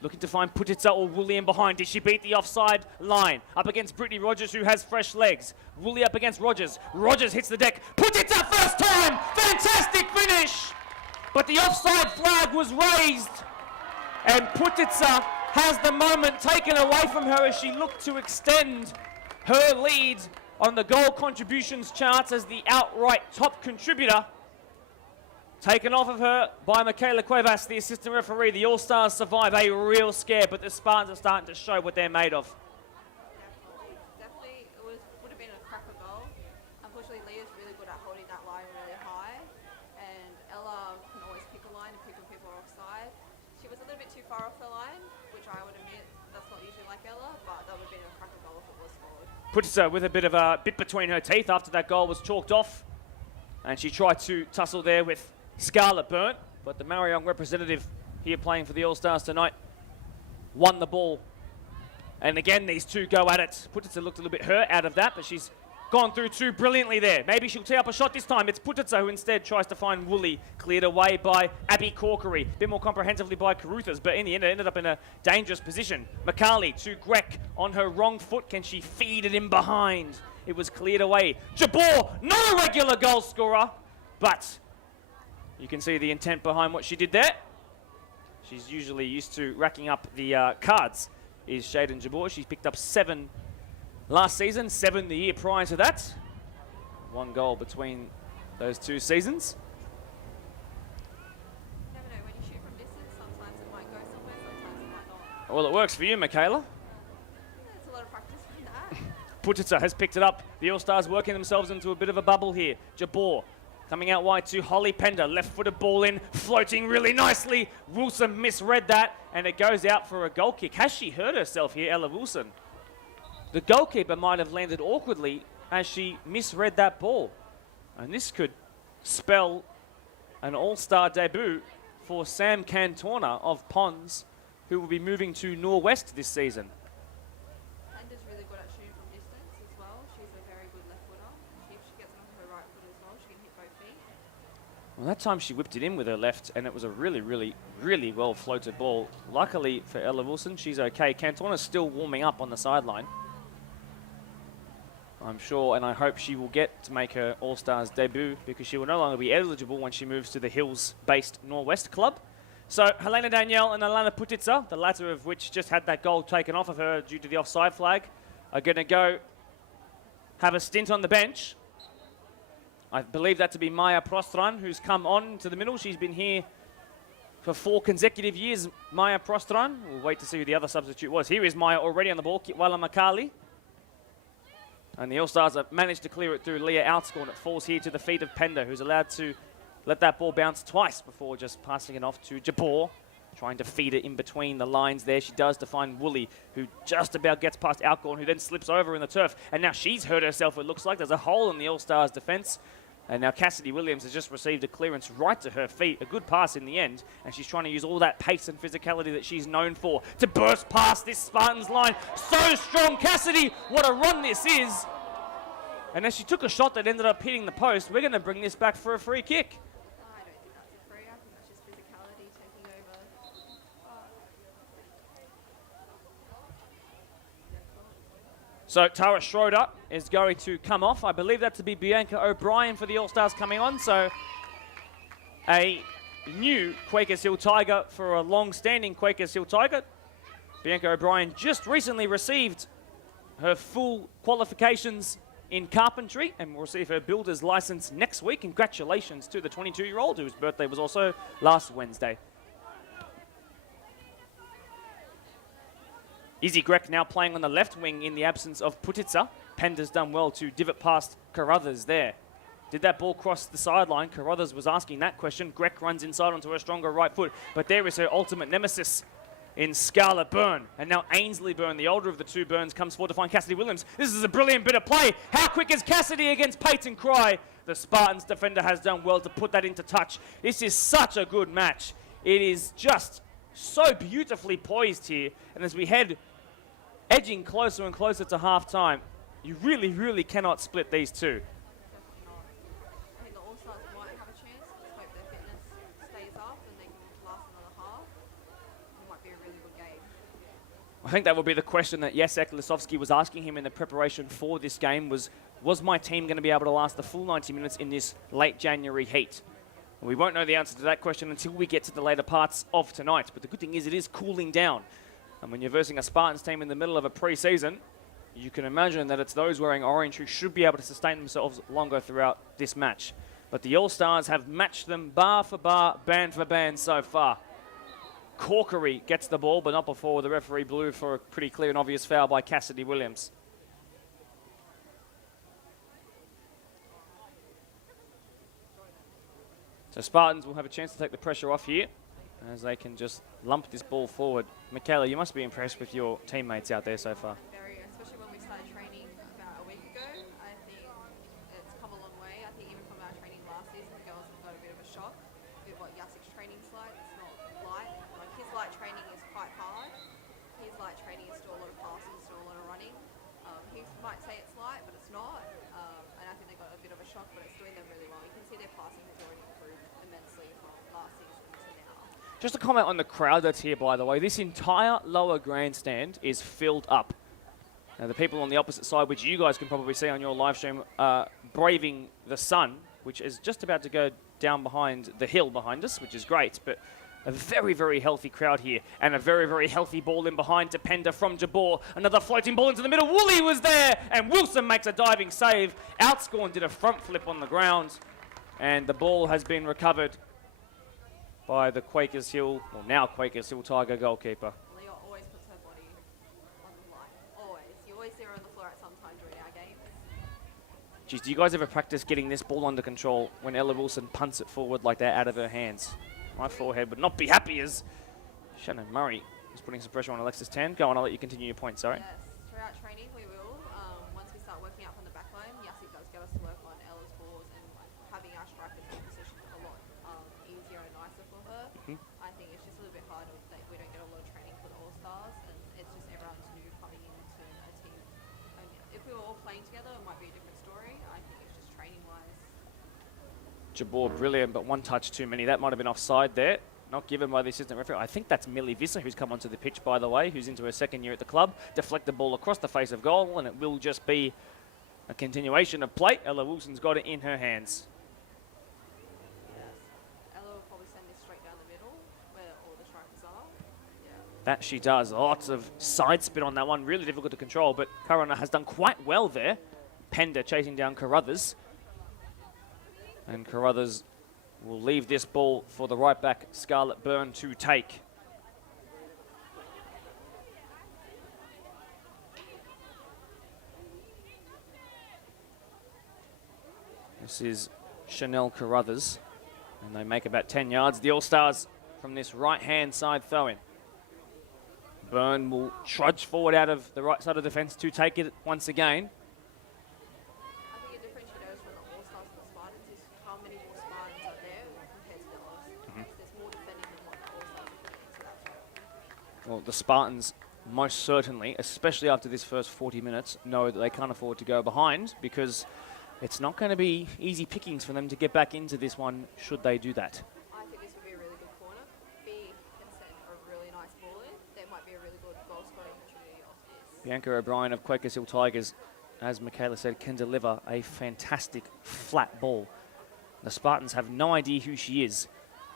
looking to find Putitsa or Woolley in behind. Did she beat the offside line? Up against Brittany Rogers, who has fresh legs. Woolley up against Rogers. Rogers hits the deck. Putitsa first time! Fantastic finish! But the offside flag was raised. And Putitsa has the moment taken away from her as she looked to extend her lead on the goal contributions charts as the outright top contributor. Taken off of her by Michaela Cuevas, the assistant referee. The All-Stars survive a real scare, but the Spartans are starting to show what they're made of. Definitely, would have been a cracker goal. Unfortunately, Leah's really good at holding that line really high, and Ella can always pick a line and pick when people are offside. She was a little bit too far off the line, which I would admit that's not usually like Ella, but that would have been a cracker goal if it was scored. Putitsa with a bit of a bit between her teeth after that goal was chalked off, and she tried to tussle there with Scarlett Byrne, but the Marion representative here playing for the All-Stars tonight won the ball. And again, these two go at it. Putitsa looked a little bit hurt out of that, but she's gone through too brilliantly there. Maybe she'll tee up a shot this time. It's Putitsa who instead tries to find Woolley, cleared away by Abby Corkery. A bit more comprehensively by Caruthers, but in the end it ended up in a dangerous position. McCarley to Grek on her wrong foot. Can she feed it in behind? It was cleared away. Jabor, not a regular goal scorer, but you can see the intent behind what she did there. She's usually used to racking up the cards, is Shaden Jabor. She's picked up 7 last season, 7 the year prior to that. 1 goal between those 2 seasons. You never know, when you shoot from distance, sometimes it might go somewhere, sometimes it might not. Well, it works for you, Michaela. It's a lot of practice from that. Putitsa has picked it up. The All-Stars working themselves into a bit of a bubble here. Jabor coming out wide to Holly Pender. Left-footed ball in, floating really nicely. Wilson misread that, and it goes out for a goal kick. Has she hurt herself here, Ella Wilson? The goalkeeper might have landed awkwardly as she misread that ball. And this could spell an All-Star debut for Sam Cantorna of Ponds, who will be moving to Norwest this season. Pender's really good at shooting from distance as well. She's a very good left footer. If she gets it onto her right foot as well, she can hit both feet. Well, that time she whipped it in with her left, and it was a really, really, really well floated ball. Luckily for Ella Wilson, she's okay. Cantorna's still warming up on the sideline. I'm sure, and I hope she will get to make her All-Stars debut, because she will no longer be eligible when she moves to the Hills-based Norwest club. So Helena Danielle and Alana Putitsa, the latter of which just had that goal taken off of her due to the offside flag, are going to go have a stint on the bench. I believe that to be Maya Prostran, who's come on to the middle. She's been here for 4 consecutive years, Maya Prostran. We'll wait to see who the other substitute was. Here is Maya already on the ball, Kitwala Makali. And the All-Stars have managed to clear it through Leah Outscorn. It falls here to the feet of Pender, who's allowed to let that ball bounce twice before just passing it off to Jabor, trying to feed it in between the lines there. She does to find Woolley, who just about gets past Outgorn, who then slips over in the turf. And now she's hurt herself, it looks like. There's a hole in the All-Stars defence. And now Cassidy Williams has just received a clearance right to her feet. A good pass in the end. And she's trying to use all that pace and physicality that she's known for to burst past this Spartans line. So strong, Cassidy. What a run this is. And as she took a shot that ended up hitting the post, we're going to bring this back for a free kick. I don't think that's a free. I think that's just physicality taking over. So Tara Schroeder is going to come off. I believe that to be Bianca O'Brien for the All-Stars coming on. So a new Quakers Hill Tiger for a long-standing Quakers Hill Tiger. Bianca O'Brien just recently received her full qualifications in carpentry and will receive her builder's license next week. Congratulations to the 22-year-old whose birthday was also last Wednesday. Izzy Grek now playing on the left wing in the absence of Putitsa. Pender's done well to divot past Carruthers there. Did that ball cross the sideline? Carruthers was asking that question. Grek runs inside onto her stronger right foot, but there is her ultimate nemesis in Scarlett Byrne. And now Ainsley Byrne, the older of the two Byrnes, comes forward to find Cassidy Williams. This is a brilliant bit of play. How quick is Cassidy against Peyton Cry? The Spartans defender has done well to put that into touch. This is such a good match. It is just so beautifully poised here. And as we head edging closer and closer to half-time, you really, really cannot split these two. I think the All-Stars might have a chance. Let's hope their fitness stays up and they can last another half. It might be a really good game. I think that will be the question that Jacek Lisowski was asking him in the preparation for this game was my team going to be able to last the full 90 minutes in this late January heat? And we won't know the answer to that question until we get to the later parts of tonight. But the good thing is it is cooling down. And when you're versing a Spartans team in the middle of a pre-season, you can imagine that it's those wearing orange who should be able to sustain themselves longer throughout this match. But the All-Stars have matched them bar for bar, band for band so far. Corkery gets the ball, but not before the referee blew for a pretty clear and obvious foul by Cassidy Williams. So Spartans will have a chance to take the pressure off here as they can just lump this ball forward. Michaela, you must be impressed with your teammates out there so far. Very, especially when we started training about a week ago. I think it's come a long way. I think even from our training last season, the girls have got a bit of a shock with what Jacek's training's like. It's not light. Like his light training is quite hard. His light training is still a lot of passes, still a lot of running. He might say it's light, but it's not. And I think they got a bit of a shock, but it's doing them really well. You can see their passing has already improved immensely from last season to now. Just a comment on the crowd that's here, by the way. This entire lower grandstand is filled up. Now, the people on the opposite side, which you guys can probably see on your live stream, are braving the sun, which is just about to go down behind the hill behind us, which is great. But a very, very healthy crowd here, and a very, very healthy ball in behind to Pender from Jabor. Another floating ball into the middle. Woolley was there, and Wilson makes a diving save. Outscorn did a front flip on the ground, and the ball has been recovered by the Quakers Hill, well now Quakers Hill Tiger goalkeeper. Leah always puts her body on the line. Always. You always see her on the floor at some time during our games. Geez, do you guys ever practice getting this ball under control when Ella Wilson punts it forward like that out of her hands? My forehead would not be happy as Shannon Murray is putting some pressure on Alexis Tan. Go on, I'll let you continue your point, sorry. Yes, throughout training we will. Once we start working out from the back line, Yassi does get us to work on Ella's balls and having our strikers in position a lot easier and nicer for her. I think it's just a little bit harder that we don't get a lot of training for the All-Stars, and it's just everyone's new coming into a team. And if we were all playing together, it might be a different story. I think it's just training-wise. Jabor brilliant, but one touch too many. That might have been offside there. Not given by the assistant referee. I think that's Millie Visser who's come onto the pitch, by the way, who's into her second year at the club. Deflect the ball across the face of goal, and it will just be a continuation of play. Ella Wilson's got it in her hands. Ella will probably send this straight down the middle where all the strikers are. Yeah. That she does. Lots of side spin on that one. Really difficult to control, but Karana has done quite well there. Pender chasing down Carruthers. And Carruthers will leave this ball for the right back, Scarlett Byrne, to take. This is Chanel Carruthers, and they make about 10 yards. The All-Stars from this right-hand side throw-in. Byrne will trudge forward out of the right side of the fence to take it once again. I think a differentiator from the All-Stars and the Spartans is Well, the Spartans most certainly, especially after this first 40 minutes, know that they can't afford to go behind because it's not going to be easy pickings for them to get back into this one should they do that. I think this would be a really good corner. B can send a really nice ball in. There might be a really good goal scoring opportunity off this. Bianca O'Brien of Quakers Hill Tigers, as Michaela said, can deliver a fantastic flat ball. The Spartans have no idea who she is.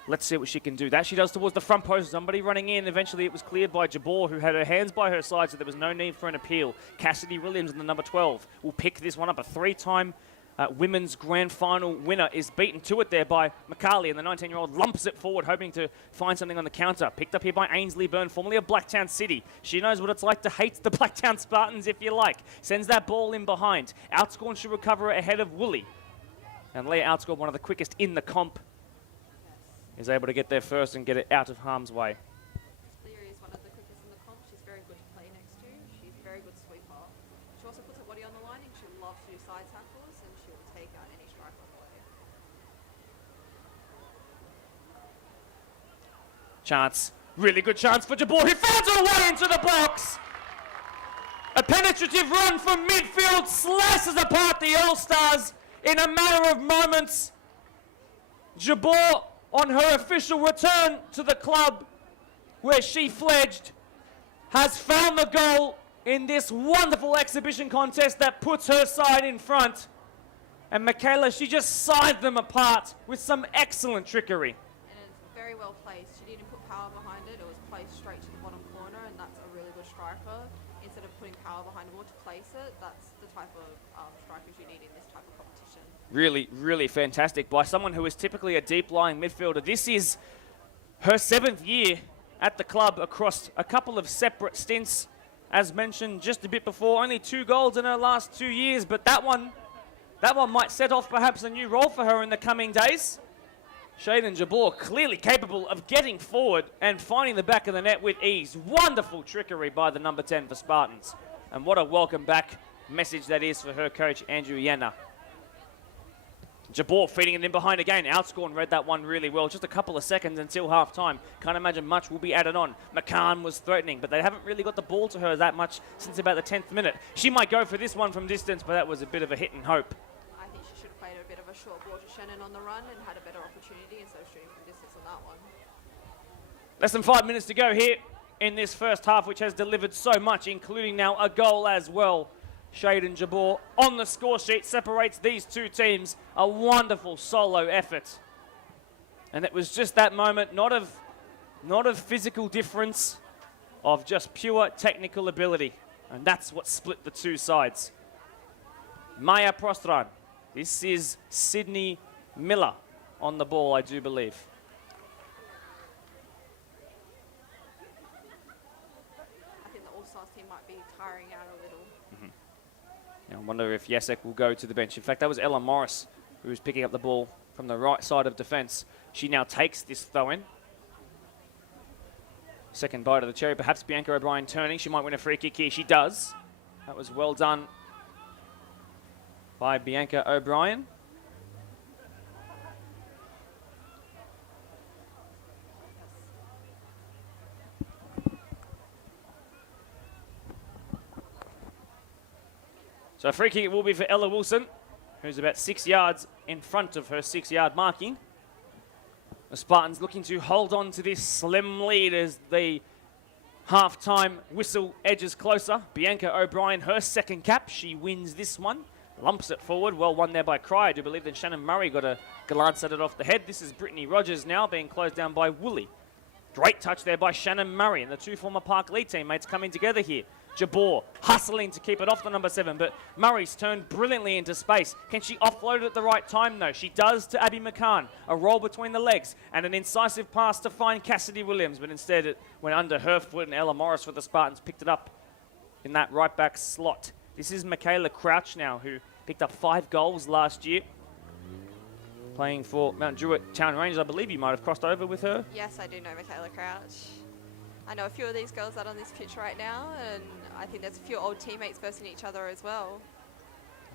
Let's see what she can do. That she does towards the front post. Somebody running in. Eventually it was cleared by Jabor, who had her hands by her side, so there was no need for an appeal. Cassidy Williams in the number 12 will pick this one up. A three-time women's grand final winner is beaten to it there by McCarley, and the 19-year-old lumps it forward, hoping to find something on the counter. Picked up here by Ainsley Byrne, formerly of Blacktown City. She knows what it's like to hate the Blacktown Spartans, if you like. Sends that ball in behind. Outscored should recover ahead of Woolley. And Leah outscored, one of the quickest in the comp. Is able to get there first and get it out of harm's way. Leah is one of the quickest in the comp. She's very good to play next to. She's a very good sweeper. She also puts her body on the line and she loves to do side tackles and she will take out any striker on the way. Chance. Really good chance for Jabor, who finds her way into the box. A penetrative run from midfield slices apart the All-Stars in a matter of moments. Jabor, on her official return to the club where she fledged, has found the goal in this wonderful exhibition contest that puts her side in front. And Michaela, she just sided them apart with some excellent trickery. And it's very well placed. She didn't put power behind it. It was placed straight to the bottom corner, and that's a really good striker. Instead of putting power behind the ball to place it, that's the type of strikers you need in this type of competition. Really, really fantastic by someone who is typically a deep-lying midfielder. This is her 7th year at the club across a couple of separate stints. As mentioned just a bit before, only 2 goals in her last 2 years, but that one might set off perhaps a new role for her in the coming days. Shaden Jabor clearly capable of getting forward and finding the back of the net with ease. Wonderful trickery by the number 10 for Spartans. And what a welcome back message that is for her coach, Andrew Yanna. Jabor feeding it in behind again. Outscored and read that one really well. Just a couple of seconds until half-time. Can't imagine much will be added on. McCann was threatening, but they haven't really got the ball to her that much since about the 10th minute. She might go for this one from distance, but that was a bit of a hit and hope. I think she should have played a bit of a short ball to Shannon on the run and had a better opportunity instead of shooting from distance on that one. Less than 5 minutes to go here in this first half, which has delivered so much, including now a goal as well. Shaden Jabor on the score sheet separates these two teams. A wonderful solo effort. And it was just that moment, not of physical difference, of just pure technical ability. And that's what split the two sides. Maya Prostran. This is Sydney Miller on the ball, I do believe. I think the All-Stars team might be tiring out a little. I wonder if Yasek will go to the bench. In fact, that was Ella Morris who was picking up the ball from the right side of defence. She now takes this throw-in. Second bite of the cherry. Perhaps Bianca O'Brien turning. She might win a free kick here. She does. That was well done by Bianca O'Brien. So a free kick it will be for Ella Wilson, who's about 6 yards in front of her 6-yard marking. The Spartans looking to hold on to this slim lead as the half-time whistle edges closer. Bianca O'Brien, her second cap. She wins this one. Lumps it forward. Well won there by Cry. I do believe that Shannon Murray got a glance at it off the head. This is Brittany Rogers now being closed down by Woolley. Great touch there by Shannon Murray, and the two former Park Lee teammates coming together here. Jabor hustling to keep it off the number 7, but Murray's turned brilliantly into space. Can she offload it at the right time, though? She does to Abby McCann. A roll between the legs and an incisive pass to find Cassidy Williams, but instead it went under her foot, and Ella Morris for the Spartans picked it up in that right back slot. This is Michaela Crouch now, who picked up 5 goals last year, playing for Mount Druitt Town Rangers. I believe you might have crossed over with her. Yes, I do know Michaela Crouch. I know a few of these girls out on this pitch right now, and I think there's a few old teammates versing each other as well.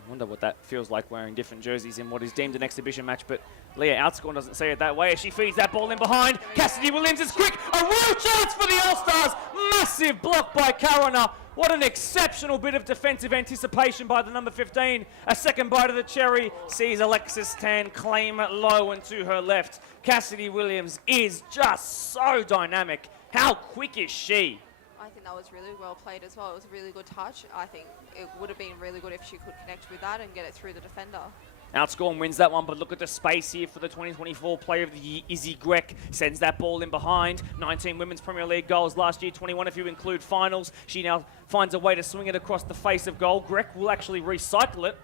Wonder what that feels like wearing different jerseys in what is deemed an exhibition match, but Leah Outscorn doesn't see it that way as she feeds that ball in behind. Cassidy Williams is quick, a real chance for the All-Stars. Massive block by Karana. What an exceptional bit of defensive anticipation by the number 15. A second bite of the cherry sees Alexis Tan claim it low and to her left. Cassidy Williams is just so dynamic. How quick is she? I think that was really well played as well. It was a really good touch. I think it would have been really good if she could connect with that and get it through the defender. Outscorn wins that one, but look at the space here for the 2024 Player of the Year. Izzy Grek sends that ball in behind. 19 Women's Premier League goals last year, 21 if you include finals. She now finds a way to swing it across the face of goal. Grek will actually recycle it.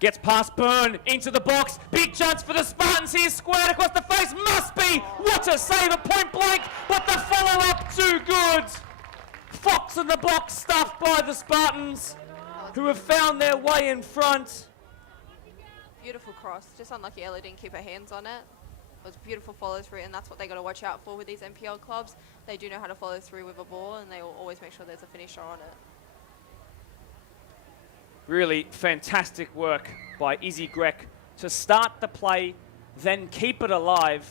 Gets past Byrne into the box. Big chance for the Spartans here. Squared across the face. Must be. What a save at point blank. But the follow-up too good. Fox in the box stuffed by the Spartans, who have found their way in front. Beautiful cross. Just unlucky Ella didn't keep her hands on it. It was beautiful follow through, and that's what they got to watch out for with these NPL clubs. They do know how to follow through with a ball, and they will always make sure there's a finisher on it. Really fantastic work by Izzy Grek to start the play, then keep it alive.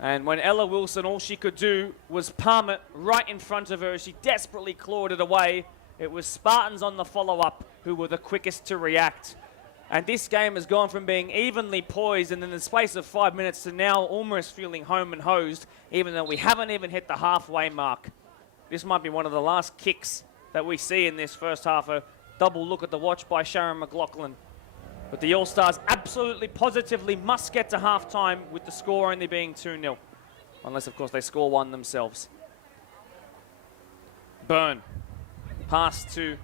And when Ella Wilson, all she could do was palm it right in front of her as she desperately clawed it away. It was Spartans on the follow-up who were the quickest to react. And this game has gone from being evenly poised and in the space of 5 minutes to now almost feeling home and hosed, even though we haven't even hit the halfway mark. This might be one of the last kicks that we see in this first half. A double look at the watch by Sharon McLaughlin. But the All-Stars absolutely positively must get to halftime with the score only being 2-0. Unless, of course, they score one themselves. Byrne. Pass to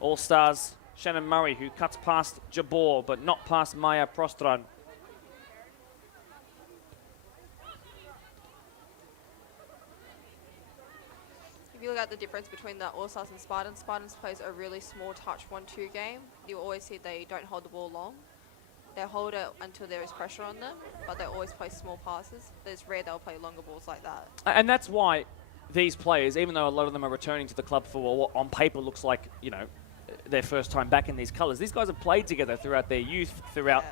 All-Stars Shannon Murray, who cuts past Jabor, but not past Maya Prostran. If you look at the difference between the All-Stars and Spartans, Spartans plays a really small touch 1-2 game. You always see they don't hold the ball long. They hold it until there is pressure on them, but they always play small passes. It's rare they'll play longer balls like that. And that's why these players, even though a lot of them are returning to the club for what on paper looks like, you know, their first time back in these colours, these guys have played together throughout their youth, throughout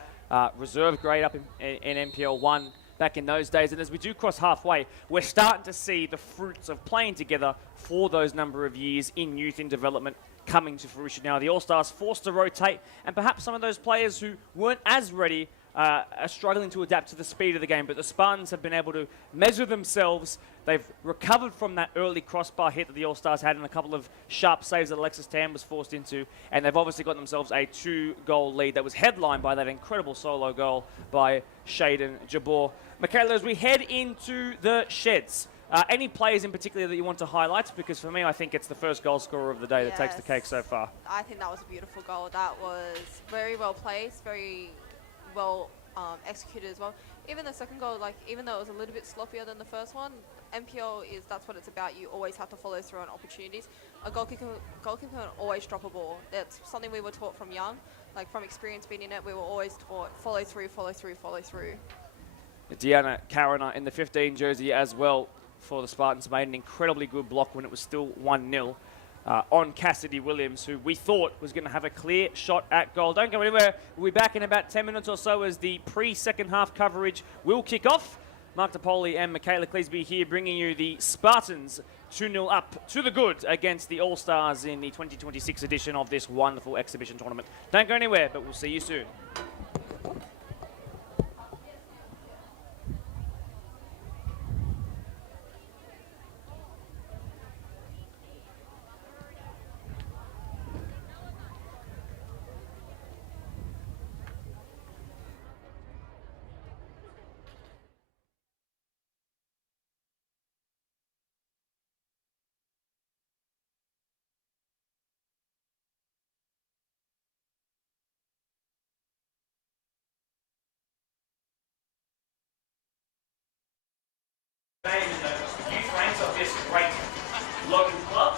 reserve grade up in NPL 1 back in those days. And as we do cross halfway, we're starting to see the fruits of playing together for those number of years in youth, in development, coming to fruition now. The All-Stars forced to rotate, and perhaps some of those players who weren't as ready are struggling to adapt to the speed of the game, but the Spartans have been able to measure themselves. They've recovered from that early crossbar hit that the All-Stars had and a couple of sharp saves that Alexis Tam was forced into, and they've obviously got themselves a 2-goal lead that was headlined by that incredible solo goal by Shaden Jabor. Michaela, as we head into the sheds, any players in particular that you want to highlight? Because for me, I think it's the first goal scorer of the day that takes the cake so far. I think that was a beautiful goal. That was very well placed, very well executed as well. Even the second goal, like, even though it was a little bit sloppier than the first one, NPL that's what it's about. You always have to follow through on opportunities. A goalkeeper can always drop a ball. That's something we were taught from young, like from experience being in it. We were always taught follow through, follow through, follow through. Deanna Karana in the 15 jersey as well for the Spartans made an incredibly good block when it was still 1-0 on Cassidy Williams, who we thought was going to have a clear shot at goal. Don't go anywhere. We'll be back in about 10 minutes or so as the pre-second half coverage will kick off. Mark DePoli and Michaela Cleesby here bringing you the Spartans 2-0 up to the good against the All-Stars in the 2026 edition of this wonderful exhibition tournament. Don't go anywhere, but we'll see you soon. In the youth ranks of this great local club,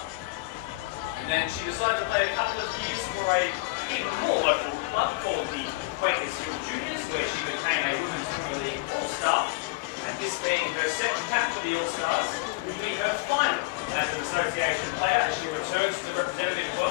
and then she decided to play a couple of years for a even more local club called the Quakers Hill Juniors, where she became a Women's Premier League All-Star, and this being her second cap for the All-Stars will be her final as an association player as she returns to the representative world.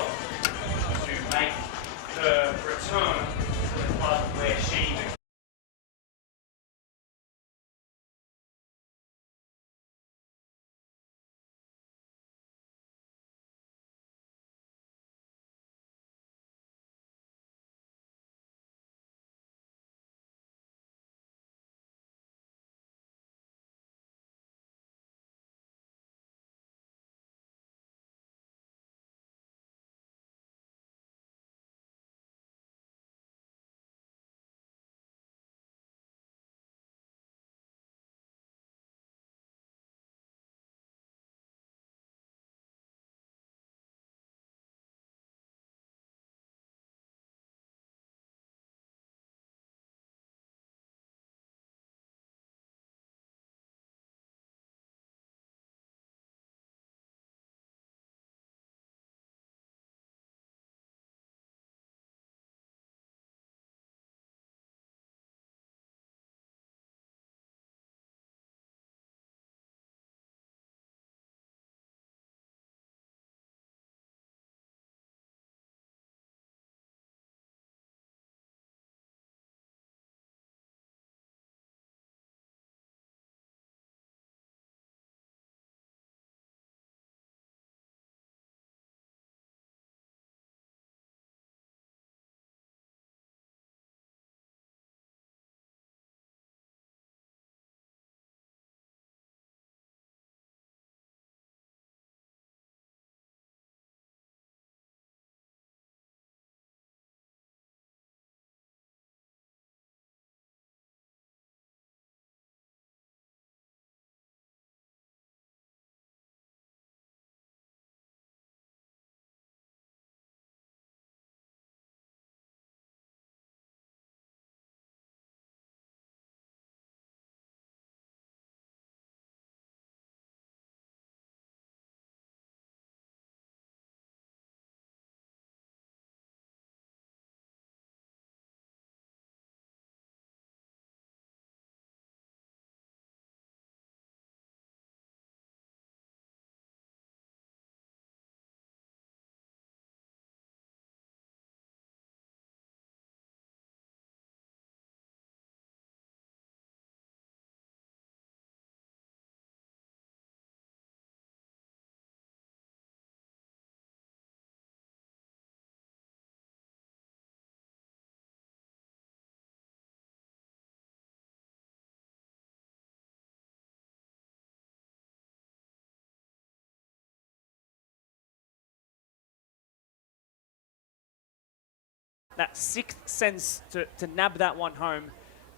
that sixth sense to nab that one home,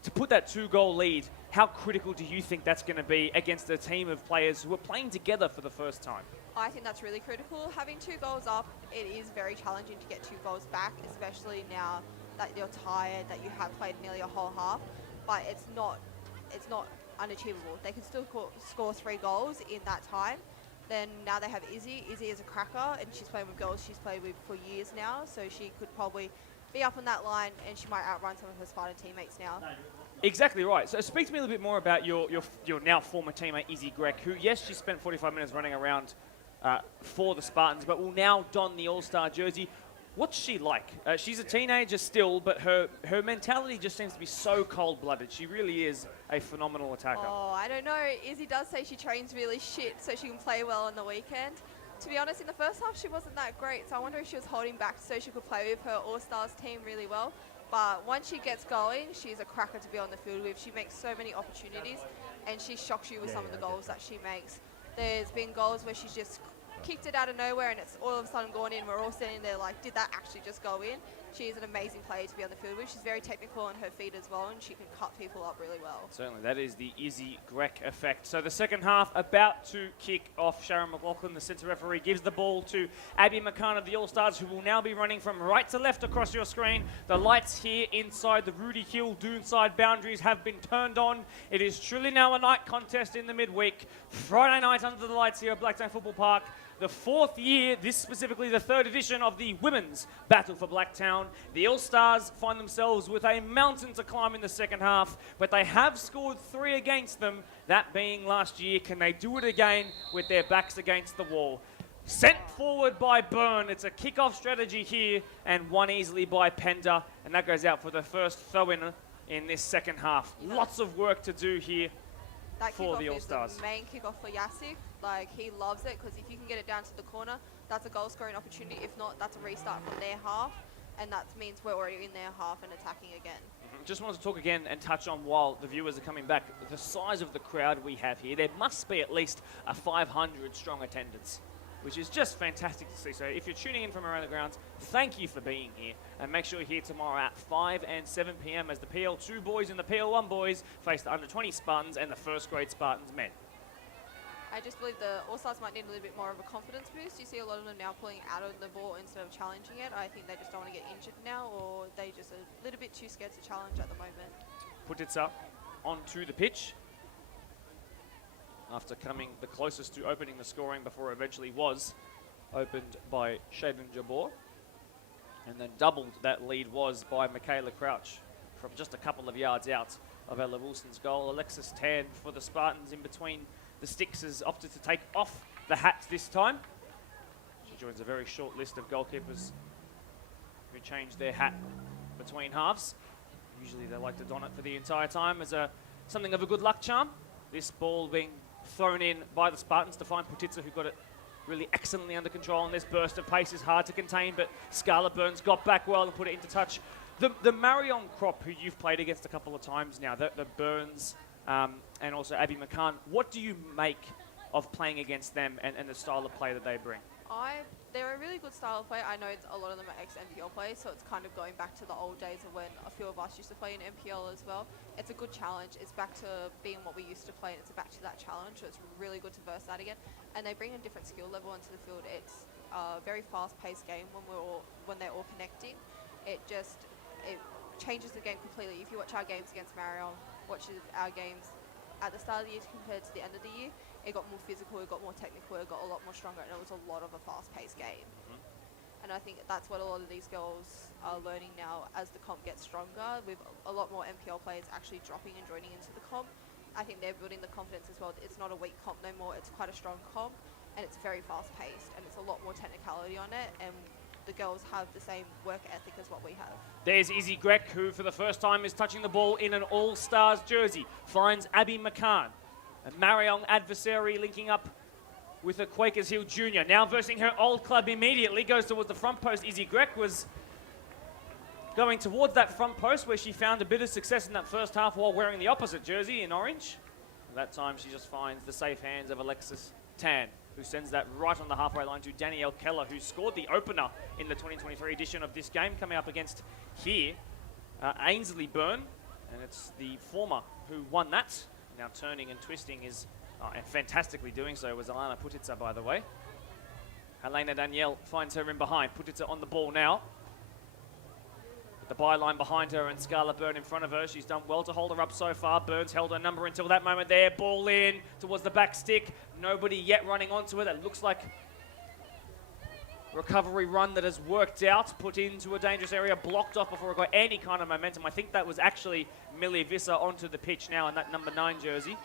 to put that 2-goal lead. How critical do you think that's going to be against a team of players who are playing together for the first time? I think that's really critical. Having 2 goals up, it is very challenging to get 2 goals back, especially now that you're tired, that you have played nearly a whole half. But it's not unachievable. They can still score 3 goals in that time. Then now they have Izzy. Izzy is a cracker, and she's playing with girls she's played with for years now, so she could probably be up on that line, and she might outrun some of her Spartan teammates now. Exactly right. So speak to me a little bit more about your now former teammate, Izzy Grech, who, yes, she spent 45 minutes running around for the Spartans, but will now don the All-Star jersey. What's she like? She's a teenager still, but her mentality just seems to be so cold-blooded. She really is a phenomenal attacker. Oh, I don't know. Izzy does say she trains really shit so she can play well on the weekend. To be honest, in the first half, she wasn't that great, so I wonder if she was holding back so she could play with her All-Stars team really well. But once she gets going, she's a cracker to be on the field with. She makes so many opportunities, and she shocks you with some of the goals that she makes. There's been goals where she's just kicked it out of nowhere, and it's all of a sudden gone in. We're all sitting there like, did that actually just go in? She is an amazing player to be on the field with. She's very technical on her feet as well, and she can cut people up really well. Certainly, that is the Izzy Grech effect. So the second half about to kick off. Sharon McLaughlin, the centre referee, gives the ball to Abby McCann of the All-Stars, who will now be running from right to left across your screen. The lights here inside the Rudy Hill Doonside boundaries have been turned on. It is truly now a night contest in the midweek. Friday night under the lights here at Blacktown Football Park. The 4th year, this specifically the 3rd edition of the Women's Battle for Blacktown. The All-Stars find themselves with a mountain to climb in the second half, but they have scored 3 against them, that being last year. Can they do it again with their backs against the wall? Sent forward by Byrne. It's a kick-off strategy here, and won easily by Pender, and that goes out for the first throw-in in this second half. Lots of work to do here for the All-Stars. Is the main kickoff for Yasik. Like, he loves it, because if you can get it down to the corner, that's a goal scoring opportunity. If not, that's a restart from their half, and that means we're already in their half and attacking again. Just wanted to talk again and touch on, while the viewers are coming back, the size of the crowd we have here. There must be at least a 500 strong attendance, which is just fantastic to see. So if you're tuning in from around the grounds, thank you for being here, and make sure you're here tomorrow at 5 and 7 p.m. as the PL2 boys and the PL1 boys face the under-20 Spartans and the first grade Spartans men. I just believe the All-Stars might need a little bit more of a confidence boost. You see a lot of them now pulling out of the ball instead of challenging it. I think they just don't want to get injured now, or they just a little bit too scared to challenge at the moment. Putitsa onto the pitch after coming the closest to opening the scoring before it eventually was opened by Shaden Jabor. And then doubled that lead was by Michaela Crouch from just a couple of yards out of Ella Wilson's goal. Alexis Tan for the Spartans in between the sticks has opted to take off the hats this time. She joins a very short list of goalkeepers who change their hat between halves. Usually they like to don it for the entire time as something of a good luck charm. This ball being thrown in by the Spartans to find Putitsa, who got it really excellently under control. And this burst of pace is hard to contain, but Scarlett Burns got back well and put it into touch. The Marion Crop, who you've played against a couple of times now, the Burns and also Abby McCann, what do you make of playing against them and the style of play that they bring? They're a really good style of play. I know a lot of them are ex-MPL players, so it's kind of going back to the old days of when a few of us used to play in MPL as well. It's a good challenge. It's back to being what we used to play, and it's back to that challenge, so it's really good to verse that again. And they bring a different skill level into the field. It's a very fast-paced game when they're all connecting. It changes the game completely. If you watch our games against Marion, watch our games at the start of the year compared to the end of the year, it got more physical, it got more technical, it got a lot more stronger, and it was a lot of a fast-paced game. And I think that's what a lot of these girls are learning now as the comp gets stronger, with a lot more MPL players actually dropping and joining into the comp. I think they're building the confidence as well. It's not a weak comp no more, it's quite a strong comp, and it's very fast-paced, and it's a lot more technicality on it, and the girls have the same work ethic as what we have. There's Izzy Grech, who for the first time is touching the ball in an All-Stars jersey. Finds Abby McCann, a Marion adversary, linking up with a Quakers Hill junior. Now versing her old club immediately, goes towards the front post. Izzy Grech was going towards that front post where she found a bit of success in that first half while wearing the opposite jersey in orange. That time she just finds the safe hands of Alexis Tan. who sends that right on the halfway line to Danielle Keller, who scored the opener in the 2023 edition of this game, coming up against here, Ainsley Byrne, and it's the former who won that. Now turning and twisting is, and fantastically doing so, was Alana Putitsa, by the way. Helena Danielle finds her in behind. Putitsa on the ball now. The byline behind her and Scarlett Byrne in front of her. She's done well to hold her up so far. Burns held her number until that moment there. Ball in towards the back stick. Nobody yet running onto it. That looks like recovery run that has worked out. Put into a dangerous area. Blocked off before it got any kind of momentum. I think that was actually Millie Visser onto the pitch now in that number 9 jersey,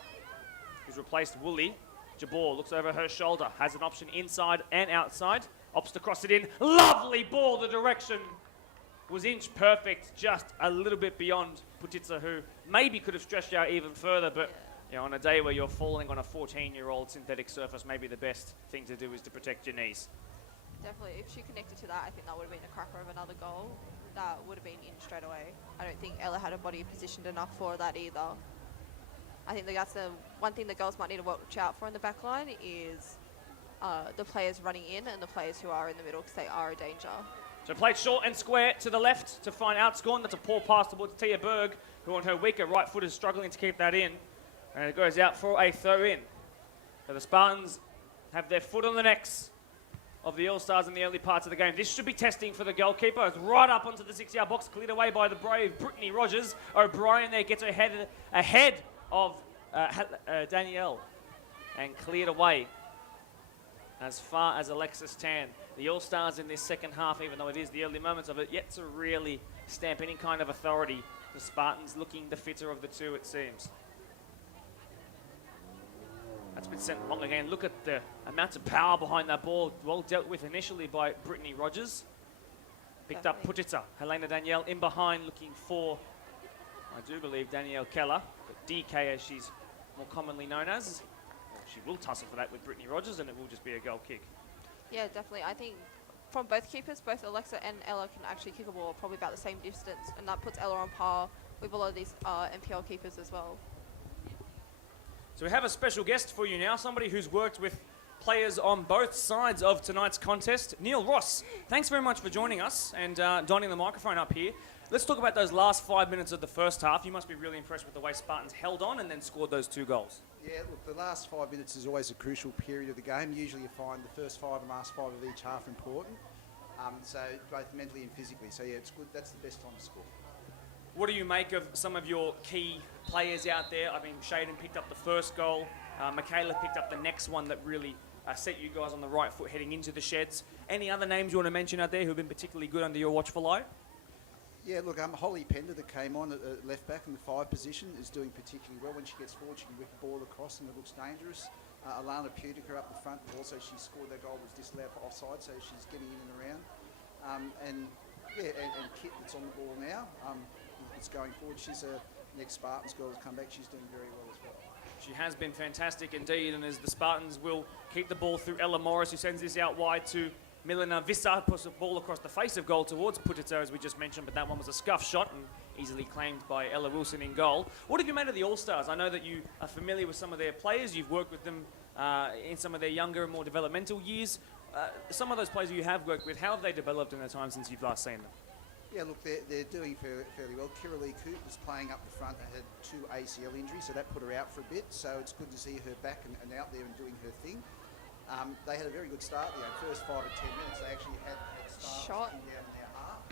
who's replaced Woolley. Jabor looks over her shoulder. Has an option inside and outside. Opts to cross it in. Lovely ball. The direction was inch perfect, just a little bit beyond Putitsa, who maybe could have stretched out even further, but you know, on a day where you're falling on a 14-year-old synthetic surface, maybe the best thing to do is to protect your knees. Definitely, if she connected to that, I think that would have been a cracker of another goal. That would have been in straight away. I don't think Ella had her body positioned enough for that either. I think that's the one thing the girls might need to watch out for in the back line is the players running in and the players who are in the middle, because they are a danger. So played short and square to the left to find Outscorn. That's a poor pass towards Tia Berg, who on her weaker right foot is struggling to keep that in. And it goes out for a throw in. So the Spartans have their foot on the necks of the All-Stars in the early parts of the game. This should be testing for the goalkeeper. It's right up onto the 6-yard box, cleared away by the brave Brittany Rogers. O'Brien there gets her head ahead of Danielle and cleared away as far as Alexis Tan. The All-Stars in this second half, even though it is the early moments of it, yet to really stamp any kind of authority. The Spartans looking the fitter of the two, it seems. That's been sent long again. Look at the amount of power behind that ball. Well dealt with initially by Brittany Rogers. Picked up Putitsa. Helena Danielle in behind looking for, I do believe, Danielle Keller, but DK as she's more commonly known as. Well, she will tussle for that with Brittany Rogers, and it will just be a goal kick. Yeah, definitely. I think from both keepers, both Alexa and Ella can actually kick a ball probably about the same distance, and that puts Ella on par with a lot of these NPL keepers as well. So we have a special guest for you now, somebody who's worked with players on both sides of tonight's contest. Neil Ross, thanks very much for joining us and donning the microphone up here. Let's talk about those last 5 minutes of the first half. You must be really impressed with the way Spartans held on and then scored those 2 goals. Yeah, look, the last 5 minutes is always a crucial period of the game. Usually you find the first 5 and last 5 of each half important, so both mentally and physically. So yeah, it's good. That's the best time to score. What do you make of some of your key players out there? I mean, Shaden picked up the first goal. Michaela picked up the next one that really set you guys on the right foot heading into the sheds. Any other names you want to mention out there who have been particularly good under your watchful eye? Yeah, look, Holly Pender that came on at left back in the 5 position is doing particularly well. When she gets forward, she can whip the ball across and it looks dangerous. Alana Putica up the front, also she scored that goal, was disallowed for offside, so she's getting in and around. And Kit that's on the ball now, it's going forward. She's a next Spartans girl has come back. She's doing very well as well. She has been fantastic indeed, and as the Spartans will keep the ball through Ella Morris, who sends this out wide to Milena Vissa, puts the ball across the face of goal towards Putitsa, as we just mentioned, but that one was a scuff shot and easily claimed by Ella Wilson in goal. What have you made of the All-Stars? I know that you are familiar with some of their players. You've worked with them in some of their younger and more developmental years. Some of those players you have worked with, how have they developed in the time since you've last seen them? Yeah, look, they're doing fairly well. Kira Lee Coop was playing up the front and had 2 ACL injuries, so that put her out for a bit. So it's good to see her back and out there and doing her thing. They had a very good start. First 5 or 10 minutes, they actually had start down in their half.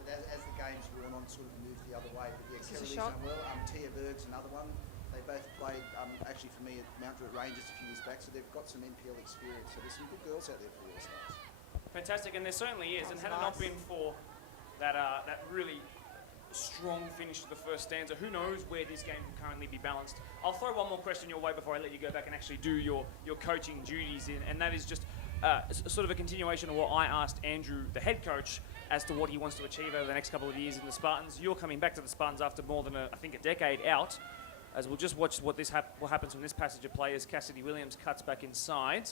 But as the game's worn on, sort of moved the other way. But yeah, Kira Lee's done well. Tia Berg's another one. They both played, actually for me, at Mount Druitt Rangers a few years back, so they've got some NPL experience. So there's some good girls out there for the All-Stars. Fantastic, and there certainly is. And had it not been for that really strong finish to the first stanza, who knows where this game can currently be balanced. I'll throw one more question your way before I let you go back and actually do your coaching duties in, and that is just sort of a continuation of what I asked Andrew, the head coach, as to what he wants to achieve over the next couple of years in the Spartans. You're coming back to the Spartans after more than, I think, a decade out, as we'll just watch what happens from this passage of play as Cassidy Williams cuts back inside.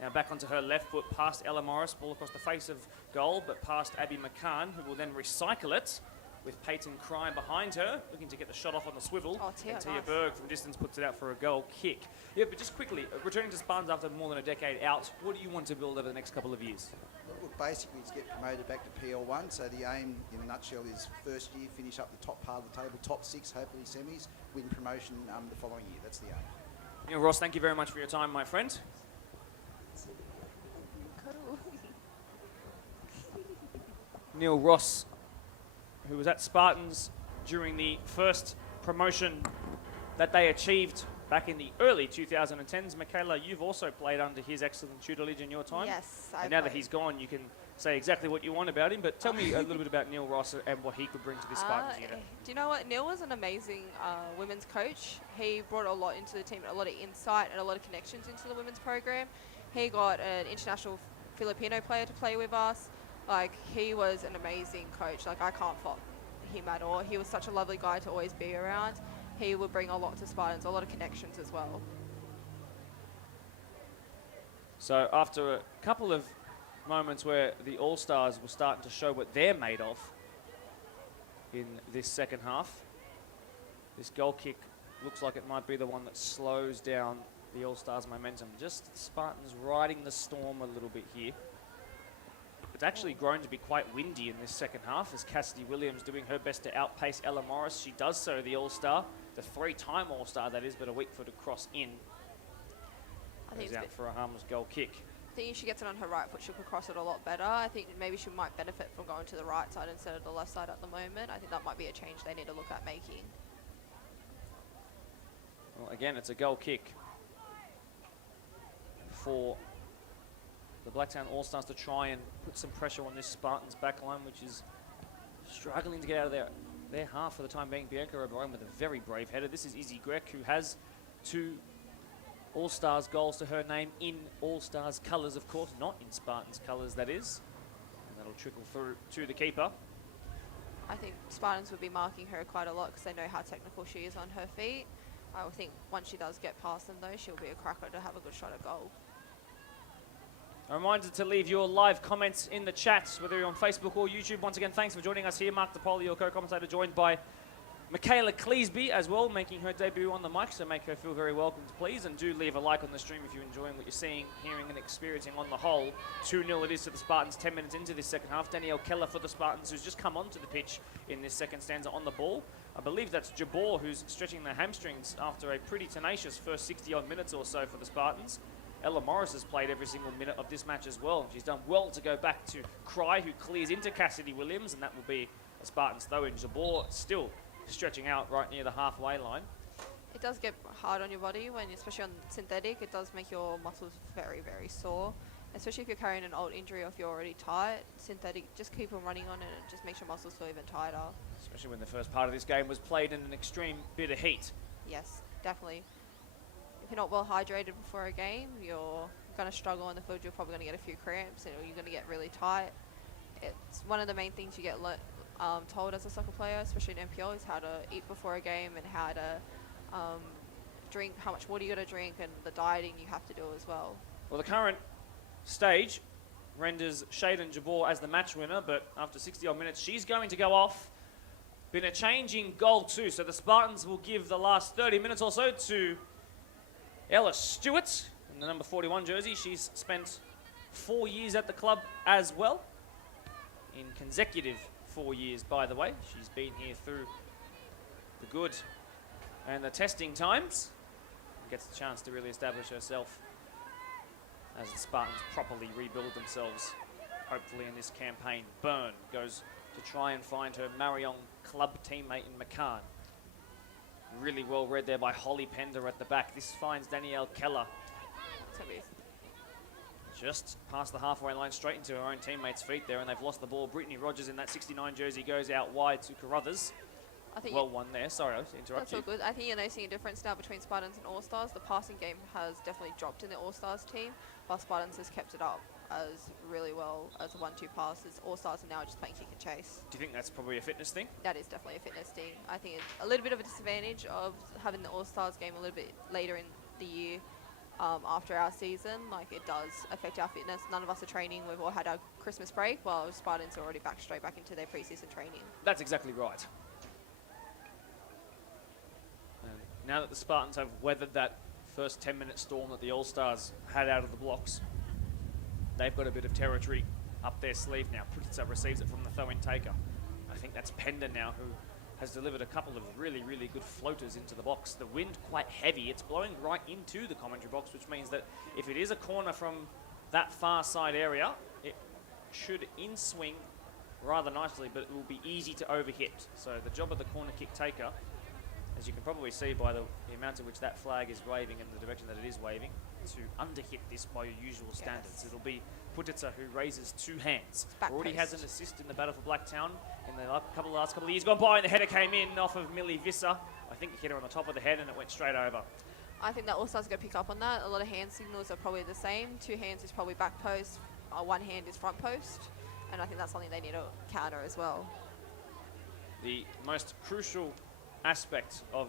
Now back onto her left foot, past Ella Morris, ball across the face of goal, but past Abby McCann, who will then recycle it with Peyton Crime behind her, looking to get the shot off on the swivel. Oh, Tia, and Tia nice. Berg from distance puts it out for a goal kick. Yeah, but just quickly, returning to Spartans after more than a decade out, what do you want to build over the next couple of years? Look, basically, it's get promoted back to PL1. So the aim, in a nutshell, is first year finish up the top part of the table, top 6, hopefully semis, win promotion the following year. That's the aim. Neil Ross, thank you very much for your time, my friend. Neil Ross, who was at Spartans during the first promotion that they achieved back in the early 2010s. Michaela, you've also played under his excellent tutelage in your time. Yes, And now that he's gone, you can say exactly what you want about him, but tell me a little bit about Neil Ross and what he could bring to this Spartans unit. Do you know what? Neil was an amazing women's coach. He brought a lot into the team, a lot of insight and a lot of connections into the women's program. He got an international Filipino player to play with us. Like, he was an amazing coach. Like, I can't fault him at all. He was such a lovely guy to always be around. He would bring a lot to Spartans, a lot of connections as well. So after a couple of moments where the All-Stars were starting to show what they're made of in this second half, this goal kick looks like it might be the one that slows down the All-Stars' momentum. Just Spartans riding the storm a little bit here. It's actually grown to be quite windy in this second half as Cassidy Williams doing her best to outpace Ella Morris. She does so, the All-Star, the 3-time All-Star that is, but a weak-footed cross in. I think Goes out for a harmless goal kick. I think if she gets it on her right foot, she could cross it a lot better. I think maybe she might benefit from going to the right side instead of the left side at the moment. I think that might be a change they need to look at making. Well, again, it's a goal kick for the Blacktown All-Stars to try and put some pressure on this Spartans backline, which is struggling to get out of their half for the time being. Bianca O'Brien with a very brave header. This is Izzy Grech, who has 2 All-Stars goals to her name in All-Stars colours, of course, not in Spartans colours, that is. And that'll trickle through to the keeper. I think Spartans would be marking her quite a lot because they know how technical she is on her feet. I would think once she does get past them, though, she'll be a cracker to have a good shot at goal. A reminder to leave your live comments in the chat, whether you're on Facebook or YouTube. Once again, thanks for joining us here. Mark DePauli, your co-commentator, joined by Michaela Cleesby as well, making her debut on the mic, so make her feel very welcome, please. And do leave a like on the stream if you're enjoying what you're seeing, hearing and experiencing on the whole. 2-0 it is to the Spartans 10 minutes into this second half. Danielle Keller for the Spartans, who's just come onto the pitch in this second stanza on the ball. I believe that's Jabor, who's stretching the hamstrings after a pretty tenacious first 60-odd minutes or so for the Spartans. Ella Morris has played every single minute of this match as well. She's done well to go back to Cry, who clears into Cassidy Williams, and that will be a Spartans throw-in. Jabor still stretching out right near the halfway line. It does get hard on your body, when, especially on synthetic. It does make your muscles very, very sore. Especially if you're carrying an old injury or if you're already tight. Synthetic, just keep on running on it. It just makes your muscles feel even tighter. Especially when the first part of this game was played in an extreme bit of heat. Yes, definitely. If you're not well hydrated before a game, you're going to struggle on the field. You're probably going to get a few cramps, and you're going to get really tight. It's one of the main things you get told as a soccer player, especially in NPL, is how to eat before a game and how to drink, how much water you got to drink, and the dieting you have to do as well. Well, the current stage renders Shaden Jabor as the match winner, but after 60-odd minutes, she's going to go off. Been a change in goal too, so the Spartans will give the last 30 minutes or so to Ella Stewart in the number 41 jersey. She's spent 4 years at the club as well, in consecutive 4 years, by the way. She's been here through the good and the testing times. Gets the chance to really establish herself as the Spartans properly rebuild themselves, hopefully in this campaign. Byrne goes to try and find her Marion club teammate in McCann. Really well read there by Holly Pender at the back. This finds Danielle Keller just past the halfway line, straight into her own teammates' feet there, and they've lost the ball. Brittany Rogers in that 69 jersey goes out wide to Carruthers. I think well won there. Sorry, I interrupted that's all good. I think you're noticing a difference now between Spartans and All-Stars. The passing game has definitely dropped in the All-Stars team, while Spartans has kept it up as really well as a 1-2 passes. All-Stars are now just playing kick and chase. Do you think that's probably a fitness thing? That is definitely a fitness thing. I think it's a little bit of a disadvantage of having the All-Stars game a little bit later in the year after our season. Like, it does affect our fitness. None of us are training. We've all had our Christmas break, while Spartans are already straight back into their preseason training. That's exactly right. And now that the Spartans have weathered that first 10-minute storm that the All-Stars had out of the blocks, they've got a bit of territory up their sleeve now. Pritza receives it from the throw-in taker. I think that's Pender now, who has delivered a couple of really, really good floaters into the box. The wind quite heavy. It's blowing right into the commentary box, which means that if it is a corner from that far side area, it should in-swing rather nicely, but it will be easy to overhit. So the job of the corner kick taker, as you can probably see by the amount at which that flag is waving and the direction that it is waving, to underhit this by your usual standards. It'll be Putitsa who raises 2 hands. Already has an assist in the battle for Blacktown in the last couple of years gone by, and the header came in off of Millie Visser. I think he hit her on the top of the head and it went straight over. I think that All-Stars are going to pick up on that. A lot of hand signals are probably the same. 2 hands is probably back post, 1 hand is front post, and I think that's something they need to counter as well. The most crucial aspect of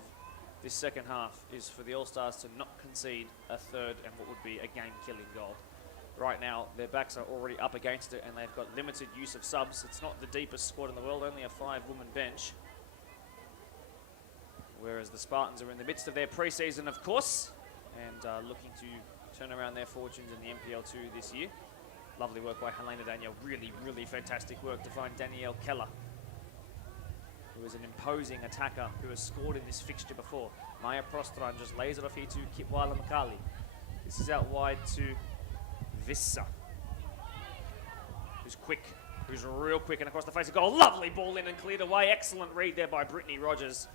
this second half is for the All-Stars to not concede a third and what would be a game-killing goal. Right now, their backs are already up against it and they've got limited use of subs. It's not the deepest squad in the world, only a 5-woman bench. Whereas the Spartans are in the midst of their pre-season, of course, and looking to turn around their fortunes in the MPL2 this year. Lovely work by Helena Danielle. Really, really fantastic work to find Danielle Keller, who is an imposing attacker who has scored in this fixture before. Maya Prostran just lays it off here to Kitwala Makali. This is out wide to Vissa, who's quick, who's real quick, and across the face of goal. Lovely ball in and cleared away. Excellent read there by Brittany Rogers.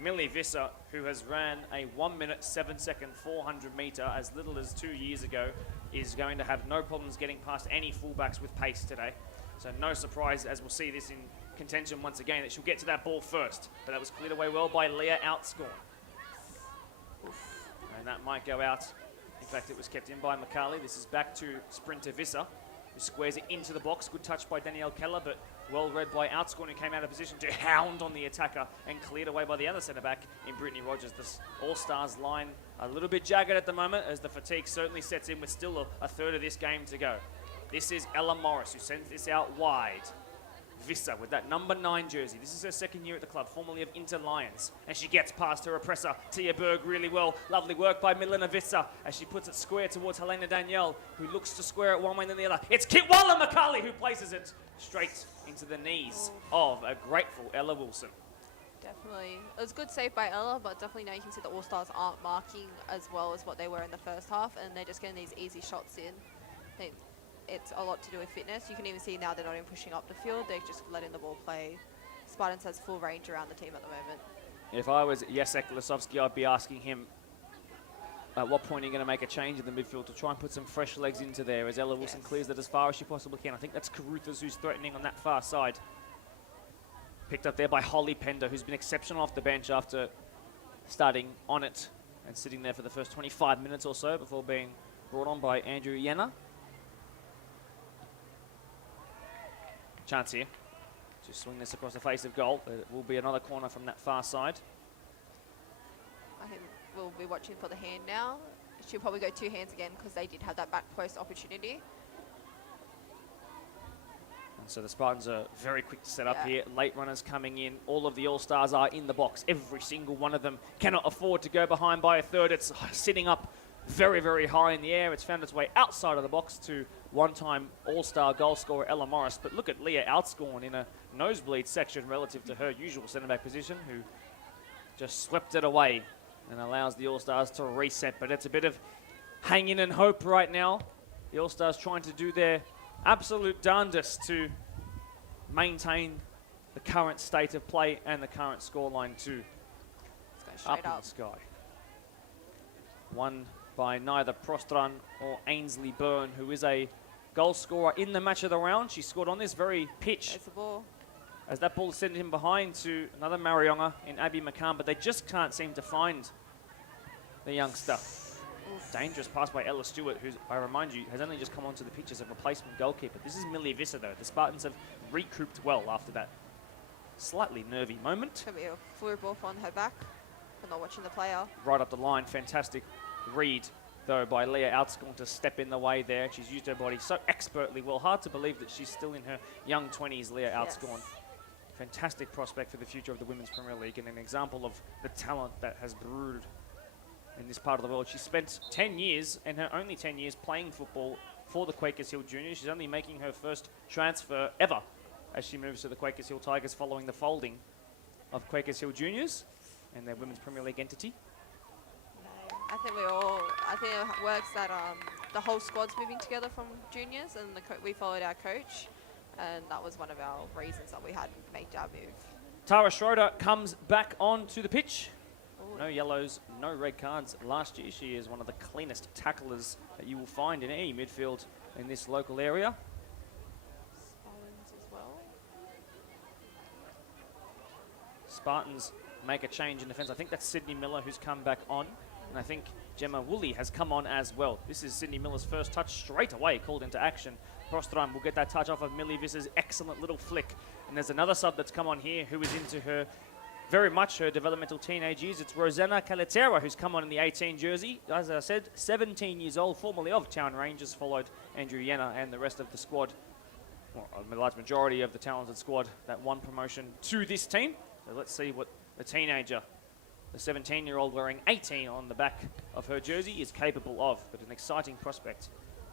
Millie Visser, who has ran a 1 minute, 7 second, 400 metre as little as 2 years ago, is going to have no problems getting past any fullbacks with pace today. So no surprise, as we'll see this in contention once again, that she'll get to that ball first. But that was cleared away well by Leah Outscorn. And that might go out. In fact, it was kept in by McCarley. This is back to sprinter Visser, who squares it into the box. Good touch by Danielle Keller, but well read by Outscorn, who came out of position to hound on the attacker and cleared away by the other centre-back in Brittany Rogers. This All-Stars line a little bit jagged at the moment as the fatigue certainly sets in with still a third of this game to go. This is Ella Morris, who sends this out wide. Visser with that number 9 jersey. This is her second year at the club, formerly of Inter Lions. And she gets past her oppressor, Tia Berg, really well. Lovely work by Milena Visser as she puts it square towards Helena Danielle, who looks to square it one way and then the other. It's Kitwala Makali who places it straight into the knees of a grateful Ella Wilson. Definitely. It was a good save by Ella, but definitely now you can see the All-Stars aren't marking as well as what they were in the first half, and they're just getting these easy shots in. It's a lot to do with fitness. You can even see now they're not even pushing up the field, they're just letting the ball play. Spartans has full range around the team at the moment. If I was Jacek Lisowski, I'd be asking him at what point are you going to make a change in the midfield to try and put some fresh legs into there as Ella Wilson clears it as far as she possibly can. I think that's Caruthers who's threatening on that far side. Picked up there by Holly Pender, who's been exceptional off the bench after starting on it and sitting there for the first 25 minutes or so before being brought on by Andrew Yenna. Chance here to swing this across the face of goal. It will be another corner from that far side. I think we'll be watching for the hand now. She'll probably go 2 hands again because they did have that back post opportunity. And so the Spartans are very quick to set up here. Late runners coming in. All of the All-Stars are in the box. Every single one of them cannot afford to go behind by a third. It's sitting up very, very high in the air. It's found its way outside of the box to one-time All-Star goal scorer Ella Morris. But look at Leah Outscorn in a nosebleed section relative to her usual centre-back position, who just swept it away and allows the All-Stars to reset. But it's a bit of hang in and hope right now. The All-Stars trying to do their absolute darndest to maintain the current state of play and the current scoreline too. Let's go straight up in the sky. Won by neither Prostran or Ainsley Byrne, who is a goal scorer in the match of the round. She scored on this very pitch. There's the ball. As that ball sent him behind to another Mariona in Abby McCann, but they just can't seem to find the youngster. Dangerous pass by Ella Stewart, who, I remind you, has only just come onto the pitch as a replacement goalkeeper. This is Millie Visser, though. The Spartans have recouped well after that slightly nervy moment. It's going to be a fluid ball on her back. I'm not watching the player. Right up the line, fantastic read. though, by Leah Outscorn to step in the way there. She's used her body so expertly well. Hard to believe that she's still in her young 20s, Leah Outscorn. Yes. Fantastic prospect for the future of the Women's Premier League and an example of the talent that has brewed in this part of the world. She spent 10 years, and her only 10 years, playing football for the Quakers Hill Juniors. She's only making her first transfer ever as she moves to the Quakers Hill Tigers following the folding of Quakers Hill Juniors and their Women's Premier League entity. I think it works that the whole squad's moving together from juniors, and we followed our coach, and that was one of our reasons that we had made our move. Tara Schroeder comes back onto the pitch. No yellows, no red cards. Last year, she is one of the cleanest tacklers that you will find in any midfield in this local area. Spartans as well. Spartans make a change in defence. I think that's Sydney Miller who's come back on. And I think Gemma Woolley has come on as well. This is Sydney Miller's first touch straight away, called into action. Prostrom will get that touch off of Millie Visser's excellent little flick. And there's another sub that's come on here who is into her, very much her developmental teenage years. It's Rosanna Calatera who's come on in the 18 jersey. As I said, 17 years old, formerly of Town Rangers, followed Andrew Yenna and the rest of the squad. Well, a large majority of the talented squad that won promotion to this team. So let's see what the teenager, the 17-year-old wearing 18 on the back of her jersey, is capable of. But an exciting prospect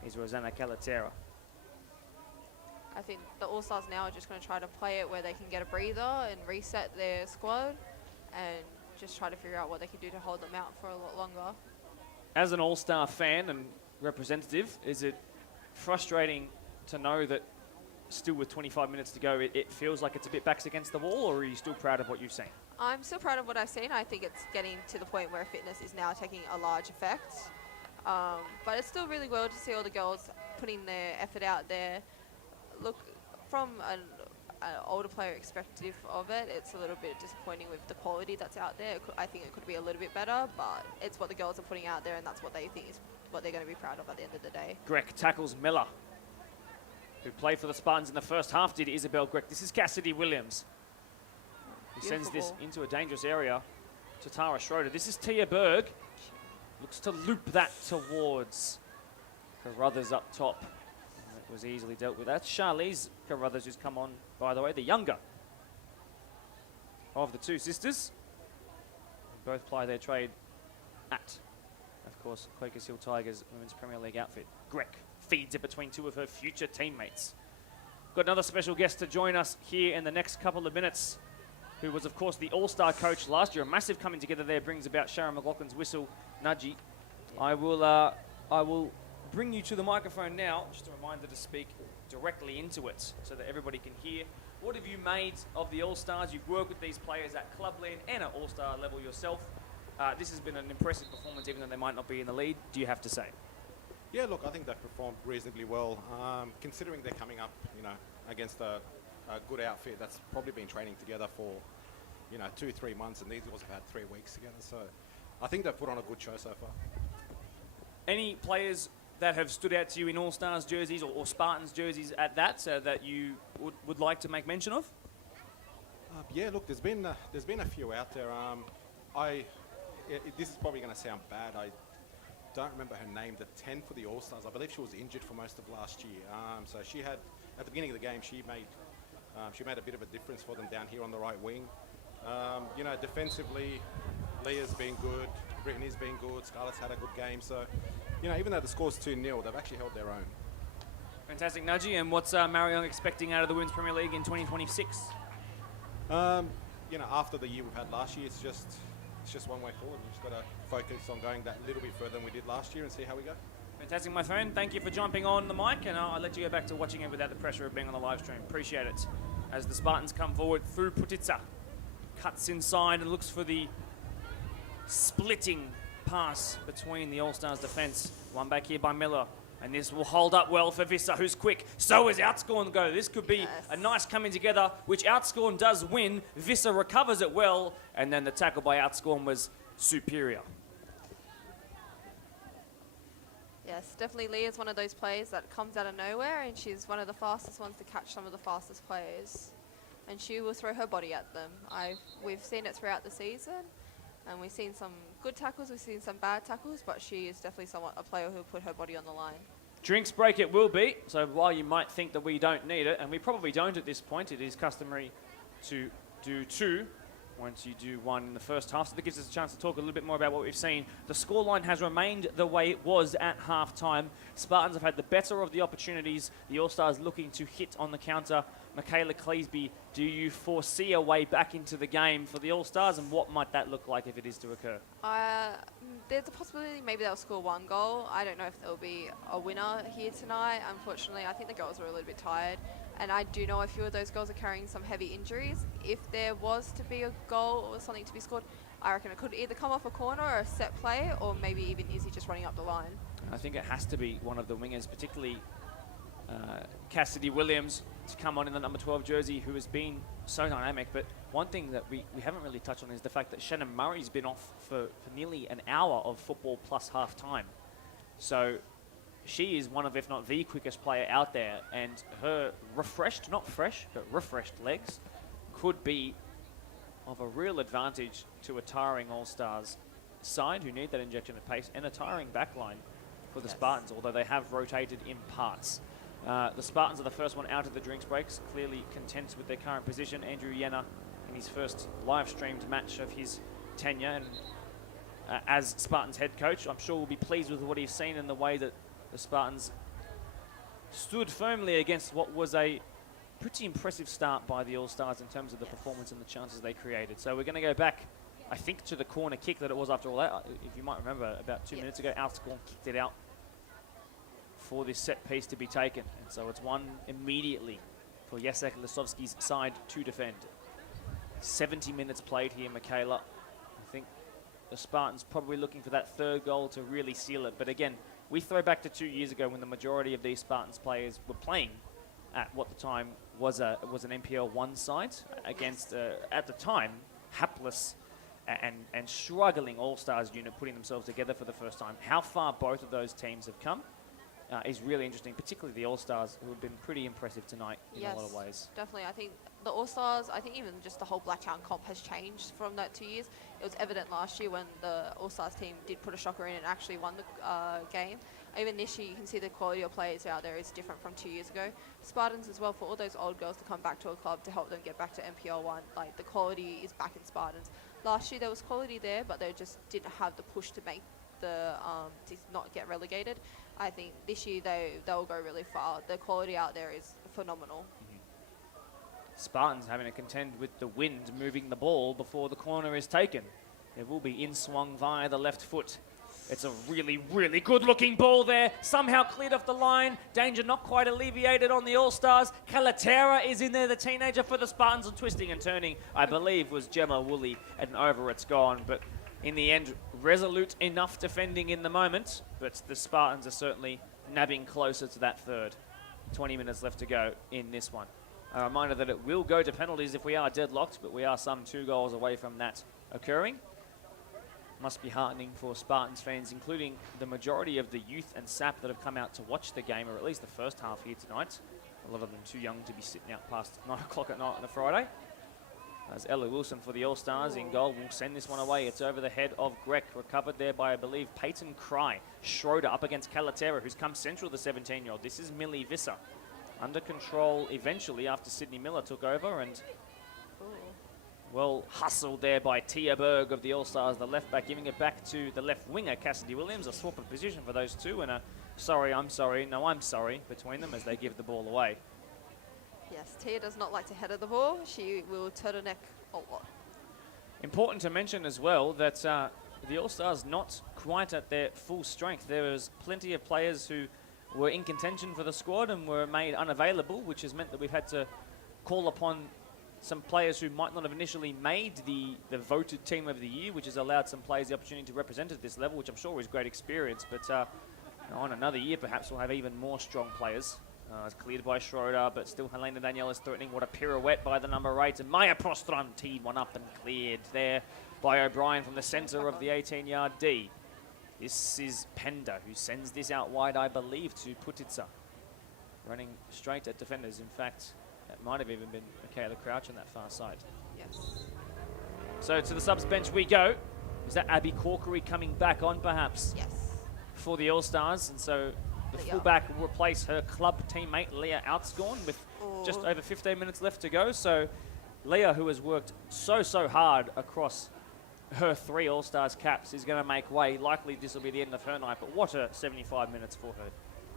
is Rosanna Calatera. I think the All-Stars now are just going to try to play it where they can get a breather and reset their squad and just try to figure out what they can do to hold them out for a lot longer. As an All-Star fan and representative, is it frustrating to know that still with 25 minutes to go, it feels like it's a bit backs against the wall, or are you still proud of what you've seen? I'm still proud of what I've seen. I think it's getting to the point where fitness is now taking a large effect. But it's still really well to see all the girls putting their effort out there. Look, from an older player perspective of it, it's a little bit disappointing with the quality that's out there. I think it could be a little bit better, but it's what the girls are putting out there, and that's what they think is what they're going to be proud of at the end of the day. Grech tackles Miller, who played for the Spartans in the first half, did Isabel Grech. This is Cassidy Williams, who sends this into a dangerous area to Tara Schroeder. This is Tia Berg. Looks to loop that towards Carruthers up top. That was easily dealt with. That's Charlize Carruthers, who's come on, by the way, the younger of the two sisters. They both ply their trade at, of course, Quakers Hill Tigers Women's Premier League outfit. Grech feeds it between two of her future teammates. Got another special guest to join us here in the next couple of minutes, who was, of course, the All-Star coach last year. A massive coming together there brings about Sharon McLaughlin's whistle, Nudgy. I will bring you to the microphone now, just a reminder to speak directly into it so that everybody can hear. What have you made of the All-Stars? You've worked with these players at clubland and at All-Star level yourself. This has been an impressive performance, even though they might not be in the lead. Do you have to say? Yeah, look, I think they've performed reasonably well, considering they're coming up, against a good outfit that's probably been training together for, 2-3 months, and these girls have had 3 weeks together. So I think they've put on a good show so far. Any players that have stood out to you in All-Stars jerseys or Spartans jerseys at that, that you would like to make mention of? Yeah, look, there's been a few out there. This is probably going to sound bad. I don't remember her name, the 10 for the All-Stars. I believe she was injured for most of last year. So she had, at the beginning of the game, she made a bit of a difference for them down here on the right wing. Defensively, Leah's been good, Brittany's been good, Scarlett's had a good game. So, even though the score's 2-0, they've actually held their own. Fantastic, Nudgy. And what's Marion expecting out of the Women's Premier League in 2026? After the year we've had last year, it's just one way forward. We've just got to focus on going that little bit further than we did last year and see how we go. Fantastic, my friend. Thank you for jumping on the mic, and I'll let you go back to watching it without the pressure of being on the live stream. Appreciate it. As the Spartans come forward through Putitsa, cuts inside and looks for the splitting pass between the All-Stars defence. One back here by Miller, and this will hold up well for Visser, who's quick. So is Outscorn go. This could be a nice coming together, which Outscorn does win. Visser recovers it well, and then the tackle by Outscorn was superior. Yes, definitely Leah's one of those players that comes out of nowhere, and she's one of the fastest ones to catch some of the fastest players. And she will throw her body at them. We've seen it throughout the season, And we've seen some good tackles, we've seen some bad tackles, but she is definitely somewhat a player who put her body on the line. Drinks break it will be, so while you might think that we don't need it, and we probably don't at this point, it is customary to do 2 once you do 1 in the first half. So that gives us a chance to talk a little bit more about what we've seen. The scoreline has remained the way it was at half-time. Spartans have had the better of the opportunities. The All-Stars looking to hit on the counter. Michaela Cleesby, do you foresee a way back into the game for the All-Stars, and what might that look like if it is to occur? There's a possibility maybe they'll score 1 goal. I don't know if there'll be a winner here tonight. Unfortunately, I think the girls are a little bit tired. And I do know a few of those girls are carrying some heavy injuries. If there was to be a goal or something to be scored, I reckon it could either come off a corner or a set play, or maybe even Izzy just running up the line. I think it has to be one of the wingers, particularly Cassidy Williams, to come on in the number 12 jersey, who has been so dynamic. But one thing that we haven't really touched on is the fact that Shannon Murray's been off for nearly an hour of football plus half time. So she is one of, if not the quickest player out there, and her refreshed, not fresh, but refreshed legs could be of a real advantage to a tiring All-Stars side who need that injection of pace, and a tiring backline for the Spartans, although they have rotated in parts. The Spartans are the first one out of the drinks breaks, clearly content with their current position. Andrew Yenna in his first live-streamed match of his tenure, and as Spartans head coach, I'm sure will be pleased with what he's seen in the way that the Spartans stood firmly against what was a pretty impressive start by the All-Stars in terms of the performance and the chances they created. So we're going to go back, I think, to the corner kick that it was after all that. If you might remember, about 2 minutes ago, Alscorn kicked it out for this set piece to be taken. And so it's 1 immediately for Jacek Lisowski's side to defend. 70 minutes played here, Michaela. I think the Spartans probably looking for that 3rd goal to really seal it. But again, we throw back to 2 years ago when the majority of these Spartans players were playing at what the time was an NPL 1 side against, at the time, hapless and struggling All-Stars unit putting themselves together for the first time. How far both of those teams have come is really interesting, particularly the All-Stars, who have been pretty impressive tonight in a lot of ways. Definitely. I think the All-Stars, I think even just the whole Blacktown comp has changed from that 2 years. It was evident last year when the All-Stars team did put a shocker in and actually won the game. Even this year, you can see the quality of players out there is different from 2 years ago. Spartans as well, for all those old girls to come back to a club to help them get back to NPL 1, like the quality is back in Spartans. Last year there was quality there, but they just didn't have the push to make the to not get relegated. I think this year they'll go really far. The quality out there is phenomenal. Spartans having to contend with the wind moving the ball before the corner is taken. It will be in-swung via the left foot. It's a really, really good-looking ball there. Somehow cleared off the line. Danger not quite alleviated on the All-Stars. Calatera is in there, the teenager for the Spartans, and twisting and turning, I believe, was Gemma Woolley, and over it's gone. But in the end, resolute enough defending in the moment, but the Spartans are certainly nabbing closer to that 3rd. 20 minutes left to go in this one. A reminder that it will go to penalties if we are deadlocked, but we are some 2 goals away from that occurring. Must be heartening for Spartans fans, including the majority of the youth and SAP that have come out to watch the game, or at least the first half here tonight. A lot of them too young to be sitting out past 9 o'clock at night on a Friday. As Ella Wilson for the All-Stars in goal will send this one away. It's over the head of Grek, recovered there by, I believe, Peyton Cry. Schroeder up against Calatera, who's come central, the 17-year-old. This is Millie Visser. Under control eventually after Sydney Miller took over, and well hustled there by Tia Berg of the All-Stars, the left back, giving it back to the left winger, Cassidy Williams. A swap of position for those two, and a sorry, I'm sorry, no, I'm sorry between them as they give the ball away. Yes, Tia does not like to header the ball. She will turtleneck a lot. Important to mention as well that the All-Stars not quite at their full strength. There was plenty of players who were in contention for the squad and were made unavailable, which has meant that we've had to call upon some players who might not have initially made the voted team of the year, which has allowed some players the opportunity to represent at this level, which I'm sure is great experience. But on another year, perhaps we'll have even more strong players. It's cleared by Schroeder, but still Helena Danielle is threatening. What a pirouette by the number 8. And Maya Prostron teed one up and cleared there by O'Brien from the centre of the 18-yard D. This is Penda, who sends this out wide, I believe, to Putitsa. Running straight at defenders. In fact, that might have even been Michaela Crouch on that far side. Yes. So to the subs bench we go. Is that Abby Corkery coming back on, perhaps, Yes. for the All-Stars? And so the Leah. fullback will replace her club teammate, Leah Outscorn, with just over 15 minutes left to go. So Leah, who has worked so hard across her 3 All-Stars caps, is going to make way. Likely this will be the end of her night, but what a 75 minutes for her.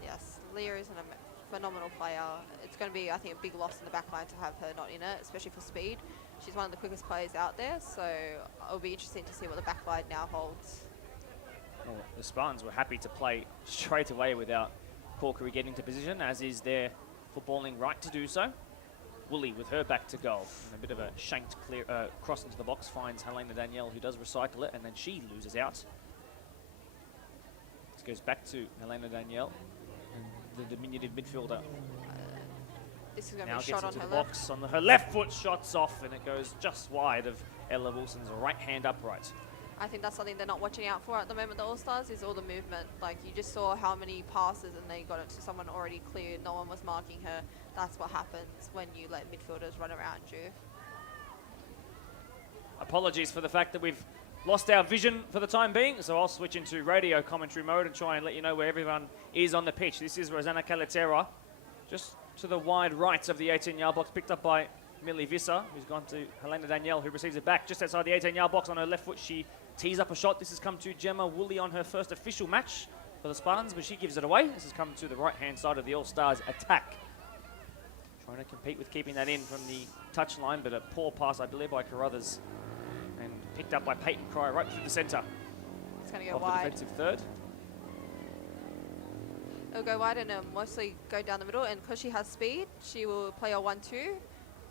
Yes. Leah is a phenomenal player. It's going to be, I think, a big loss in the back line to have her not in it, especially for speed. She's one of the quickest players out there, so it'll be interesting to see what the back line now holds. Well, the Spartans were happy to play straight away without Corkery getting into position, as is their footballing right to do so. Woolley with her back to goal. And a bit of a shanked clear cross into the box finds Helena Danielle, who does recycle it, and then she loses out. This goes back to Helena Danielle, and the diminutive midfielder This is going to now be a gets shot on into her the left. box on her left foot, shots off, and it goes just wide of Ella Wilson's right hand upright. I think that's something they're not watching out for at the moment, the All-Stars, is all the movement. Like, you just saw how many passes and they got it to someone already cleared. No one was marking her. That's what happens when you let midfielders run around you. Apologies for the fact that we've lost our vision for the time being, so I'll switch into radio commentary mode and try and let you know where everyone is on the pitch. This is Rosanna Calatera, just to the wide right of the 18-yard box, picked up by Millie Visser, who's gone to Helena Danielle, who receives it back just outside the 18-yard box on her left foot. She tees up a shot. This has come to Gemma Woolley on her first official match for the Spartans, but she gives it away. This has come to the right-hand side of the All-Stars attack. Trying to compete with keeping that in from the touchline, but a poor pass, I believe, by Carruthers, and picked up by Peyton Cryer right through the centre It's going to go of the wide. defensive third. It'll go wide and mostly go down the middle, and because she has speed, she will play a 1-2,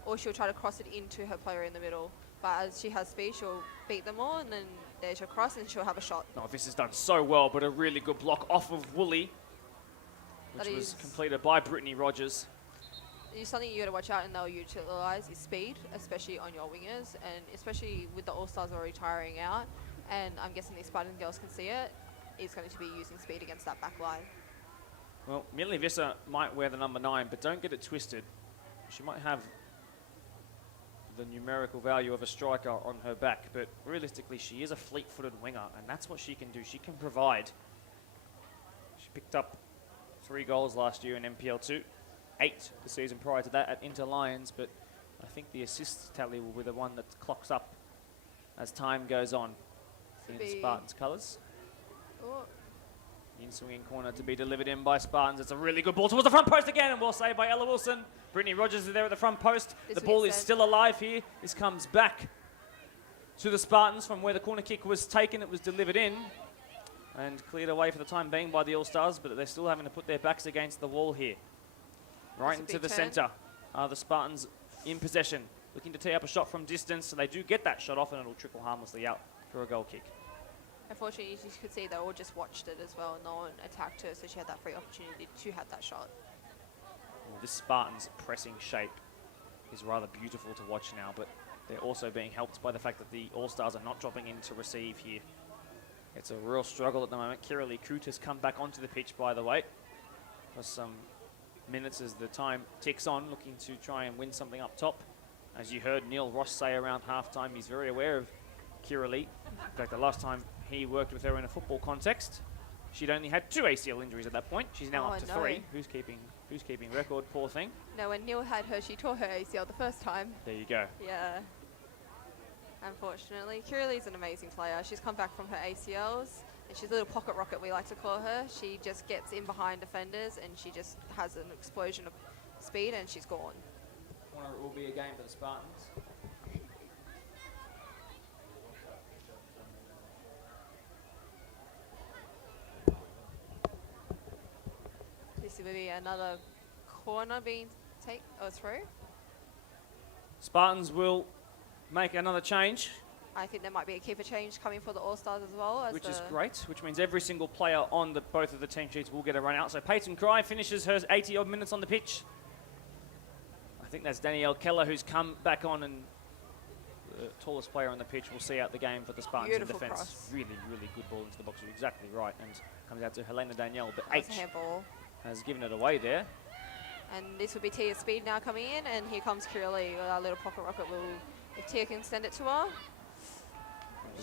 or she'll try to cross it into her player in the middle. But as she has speed, she'll beat them all, and then there's her cross, and she'll have a shot. Oh, this is done so well, but a really good block off of Woolley, which That was is- completed by Brittany Rogers. It's something you got to watch out and they'll utilise is speed, especially on your wingers, and especially with the All-Stars already tiring out, and I'm guessing these Spartan girls can see it, is going to be using speed against that back line. Well, Millie Visser might wear the number 9, but don't get it twisted. She might have the numerical value of a striker on her back, but realistically she is a fleet-footed winger, and that's what she can do. She can provide. She picked up 3 goals last year in MPL2, 8 the season prior to that at Inter Lions, but I think the assists tally will be the one that clocks up as time goes on. In the Be- Spartans colours. Oh, In swinging corner to be delivered in by Spartans. It's a really good ball towards the front post again, and well saved by Ella Wilson. Brittany Rogers is there at the front post. This The will be ball a is send. still alive here. This comes back to the Spartans from where the corner kick was taken. It was delivered in and cleared away for the time being by the All-Stars, but they're still having to put their backs against the wall here. Right That's a into big the turn. centre are the Spartans in possession, looking to tee up a shot from distance, so they do get that shot off and it'll trickle harmlessly out for a goal kick. unfortunately, you could see they all just watched it as well. No one attacked her, so she had that free opportunity to have that shot. Well, this Spartans pressing shape is rather beautiful to watch now, but they're also being helped by the fact that the All-Stars are not dropping in to receive here. It's a real struggle at the moment. Kira Lee Coote has come back onto the pitch, by the way, for some minutes as the time ticks on, looking to try and win something up top. As you heard Neil Ross say around halftime, he's very aware of Kira Lee. In fact, the last time he worked with her in a football context, she'd only had 2 ACL injuries at that point. She's now Oh, up to no. 3. Who's keeping record? Poor thing. No, when Neil had her, she tore her ACL the first time. There you go. Yeah. Unfortunately. Kirilei's an amazing player. She's come back from her ACLs, and she's a little pocket rocket, we like to call her. She just gets in behind defenders, and she just has an explosion of speed, and she's gone. Corner will be a game for the Spartans. This will be another corner being through. Spartans will make another change, I think there might be a keeper change coming for the All-Stars as well. As which is the- great, which means every single player on both of the team sheets will get a run out. So Peyton Cry finishes her 80-odd minutes on the pitch. I think that's Danielle Keller who's come back on, and the tallest player on the pitch will see out the game for the Spartans Beautiful in defence. cross. Really, really good ball into the box. You're exactly right, and comes out to Helena Danielle. But That was a H handball. has given it away there. And this will be Tia's speed now coming in, and here comes Kirileigh with our little pocket rocket. If Tia can send it to her.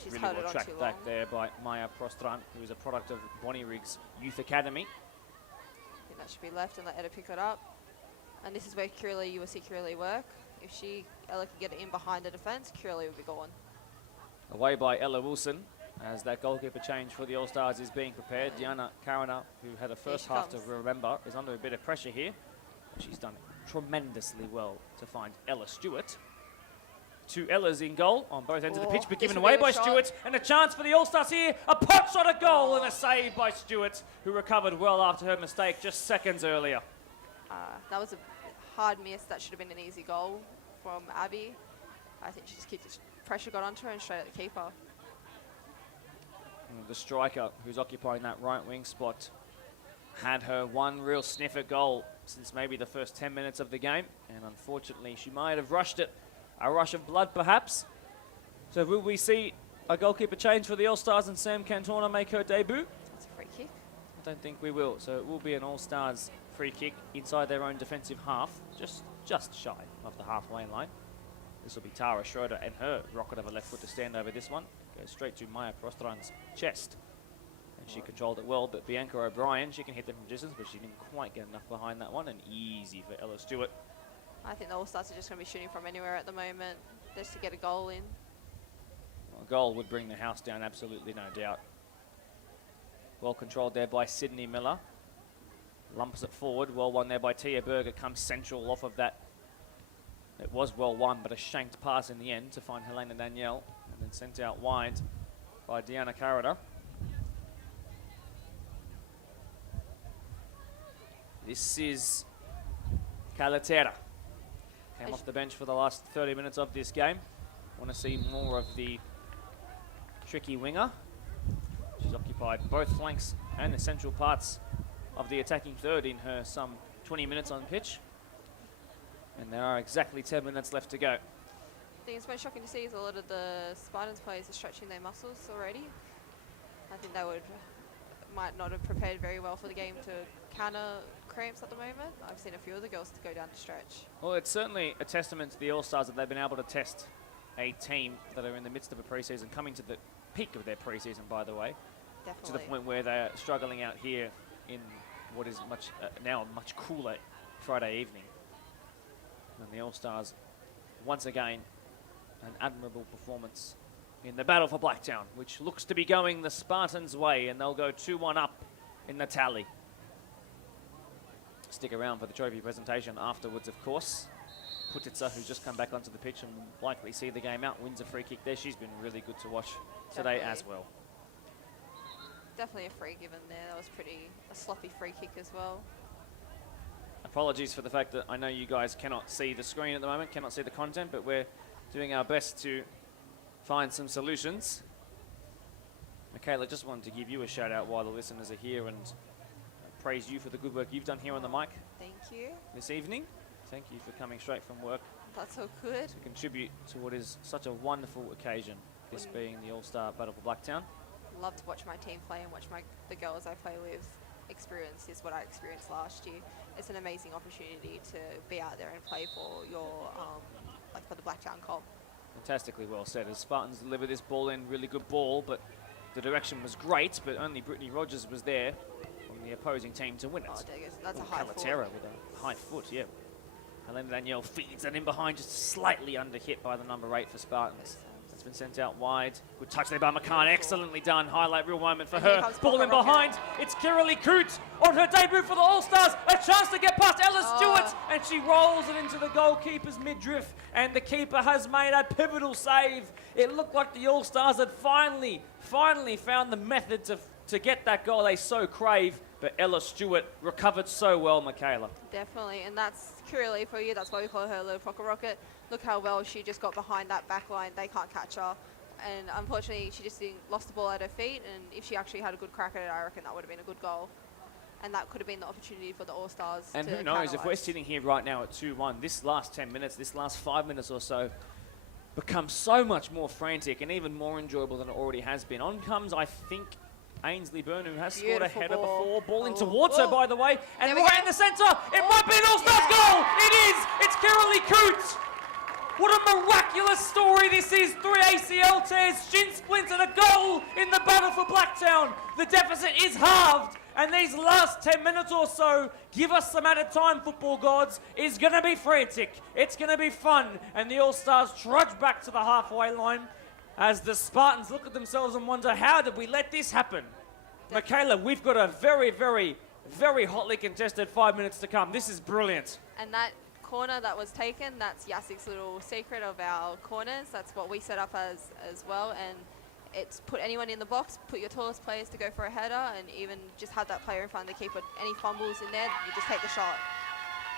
She's Really held it well on tracked too back long. there by Maya Prostran, who is a product of Bonnie Riggs Youth Academy. I think that should be left and let Ella pick it up. And this is where Curly, you will see Curly work. If Ella can get it in behind the defence, Curly will be gone. Away by Ella Wilson, as that goalkeeper change for the All-Stars is being prepared. Diana Karana, who had a first she half comes. to remember, is under a bit of pressure here. She's done tremendously well to find Ella Stewart. 2 Ellas in goal on both ends of the pitch, but this given will be away a by shot. Stewart. And a chance for the All-Stars here. A pot shot, a goal, and a save by Stewart, who recovered well after her mistake just seconds earlier. That was a hard miss. That should have been an easy goal from Abby. I think she just kicked it. Pressure got onto her and straight at the keeper. And the striker, who's occupying that right wing spot, had her one real sniff at goal since maybe the first 10 minutes of the game. And unfortunately, she might have rushed it. A rush of blood, perhaps. So will we see a goalkeeper change for the All-Stars and Sam Cantona make her debut? That's a free kick. I don't think we will. So it will be an All-Stars free kick inside their own defensive half, just shy of the halfway line. This will be Tara Schroeder and her rocket of a left foot to stand over this one. Goes straight to Maya Prostran's chest. And she controlled it well, but Bianca O'Brien, she can hit them from distance, but she didn't quite get enough behind that one. And easy for Ella Stewart. I think the All-Stars are just going to be shooting from anywhere at the moment, just to get a goal in. Well, a goal would bring the house down, absolutely no doubt. Well controlled there by Sydney Miller. Lumps it forward, well won there by Tia Berger, comes central off of that. It was well won, but a shanked pass in the end to find Helena Danielle, and then sent out wide by Diana Carrada. This is Calatera. Came off the bench for the last 30 minutes of this game. Want to see more of the tricky winger. She's occupied both flanks and the central parts of the attacking third in her some 20 minutes on pitch. And there are exactly 10 minutes left to go. I think it's most shocking to see is a lot of the Spartans players are stretching their muscles already. I think they might not have prepared very well for the game to counter cramps at the moment. I've seen a few of the girls to go down to stretch. Well, it's certainly a testament to the All-Stars that they've been able to test a team that are in the midst of a pre-season, coming to the peak of their pre-season, by the way, Definitely. to the point where they're struggling out here in what is now a much cooler Friday evening. And the All-Stars, once again, an admirable performance in the battle for Blacktown, which looks to be going the Spartans' way, and they'll go 2-1 up in the tally. Stick around for the trophy presentation afterwards, of course. Putitsa, who's just come back onto the pitch and will likely see the game out, wins a free kick there. She's been really good to watch today as well. Definitely a free given there. That was a sloppy free kick as well. Apologies for the fact that I know you guys cannot see the screen at the moment, cannot see the content, but we're doing our best to find some solutions. Michaela, just wanted to give you a shout out while the listeners are here and praise you for the good work you've done here on the mic Thank you. this evening. Thank you for coming straight from work That's all good. to contribute to what is such a wonderful occasion, this being the All-Star Battle for Blacktown. Love to watch my team play and watch the girls I play with experience is what I experienced last year. It's an amazing opportunity to be out there and play for your for the Blacktown comp. Fantastically well said. As Spartans deliver this ball in, really good ball, but the direction was great, but only Brittany Rogers was there from the opposing team to win it. Oh, there goes. That's a Ooh, high Calatera foot. with a high foot, yeah. Helena Danielle feeds that in behind, just slightly under hit by the number 8 for Spartans. That's been sent out wide. Good touch there by McCann. Excellently done. Highlight real moment for And here her. comes Ball in Papa behind. It's Kiralee Coote on her debut for the All-Stars. A chance to get past Ella Stewart. And she rolls it into the goalkeeper's midriff. And the keeper has made a pivotal save. It looked like the All-Stars had finally found the method to get that goal they so crave. But Ella Stewart recovered so well, Michaela. Definitely, and that's Kiralee for you. That's why we call her Little Pocket Rocket. Look how well she just got behind that back line. They can't catch her. And unfortunately, she just lost the ball at her feet. And if she actually had a good crack at it, I reckon that would have been a good goal. And that could have been the opportunity for the All-Stars to And who knows, if we're capitalise. sitting here right now at 2-1, this last 10 minutes, this last 5 minutes or so, becomes so much more frantic and even more enjoyable than it already has been. On comes, I think, Ainsley Byrne, who has scored a Beautiful header ball. before. Ball in Oh. towards her, Oh. by the way. And There we right go. in the centre, it Oh, might be an All-Stars yeah. goal! It is! It's Kiralee Coote! What a miraculous story this is. 3 ACL tears, shin splints, and a goal in the battle for Blacktown. The deficit is halved, and these last 10 minutes or so, give us some added time, football gods, is going to be frantic. It's going to be fun, and the All-Stars trudge back to the halfway line as the Spartans look at themselves and wonder, how did we let this happen? Michaela, we've got a very, very, very hotly contested 5 minutes to come. This is brilliant. And that corner that was taken, that's Yasik's little secret of our corners. That's what we set up as well. And it's put anyone in the box, put your tallest players to go for a header, and even just have that player in front of the keeper. Any fumbles in there, you just take the shot.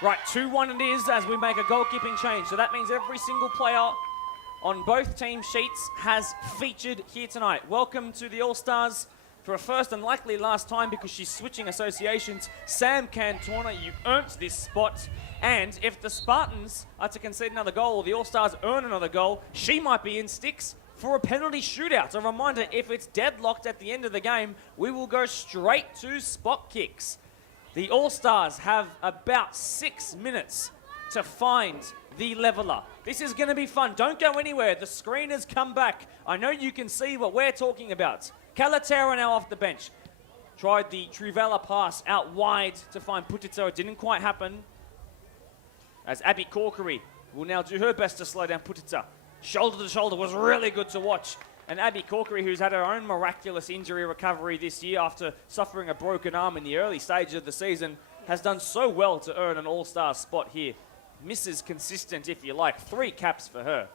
Right, 2-1 it is as we make a goalkeeping change. So that means every single player on both team sheets has featured here tonight. Welcome to the All-Stars for a first and likely last time, because she's switching associations. Sam Cantona, you earned this spot. And if the Spartans are to concede another goal, or the All-Stars earn another goal, she might be in sticks for a penalty shootout. A reminder, if it's deadlocked at the end of the game, we will go straight to spot kicks. The All-Stars have about 6 minutes to find the leveler. This is going to be fun. Don't go anywhere. The screen has come back. I know you can see what we're talking about. Kalatera now off the bench. Tried the Trivella pass out wide to find Putitsa. It didn't quite happen. As Abby Corkery will now do her best to slow down Putitsa. Shoulder to shoulder was really good to watch. And Abby Corkery, who's had her own miraculous injury recovery this year after suffering a broken arm in the early stages of the season, has done so well to earn an All-Star spot here. Mrs. Consistent, if you like. 3 caps for her.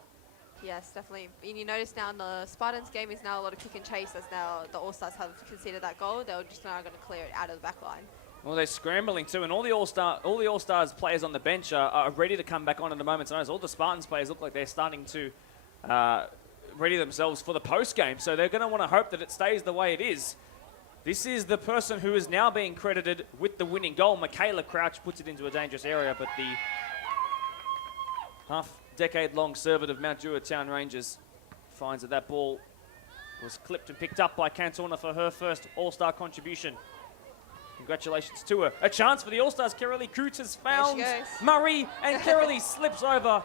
Yes, definitely. And you notice now in the Spartans game is now a lot of kick and chase, as now the All-Stars have conceded that goal. They're just now going to clear it out of the back line. Well, they're scrambling too, and all the All-Stars players on the bench are ready to come back on at a moment's notice. All the Spartans players look like they're starting to ready themselves for the post-game, so they're going to want to hope that it stays the way it is. This is the person who is now being credited with the winning goal. Michaela Crouch puts it into a dangerous area, but the half-decade-long servant of Mount Druitt Town Rangers finds that that ball was clipped and picked up by Cantona for her first All-Star contribution. Congratulations to her. A chance for the All-Stars. Kiralee Coote has found Murray, and Kiralee slips over,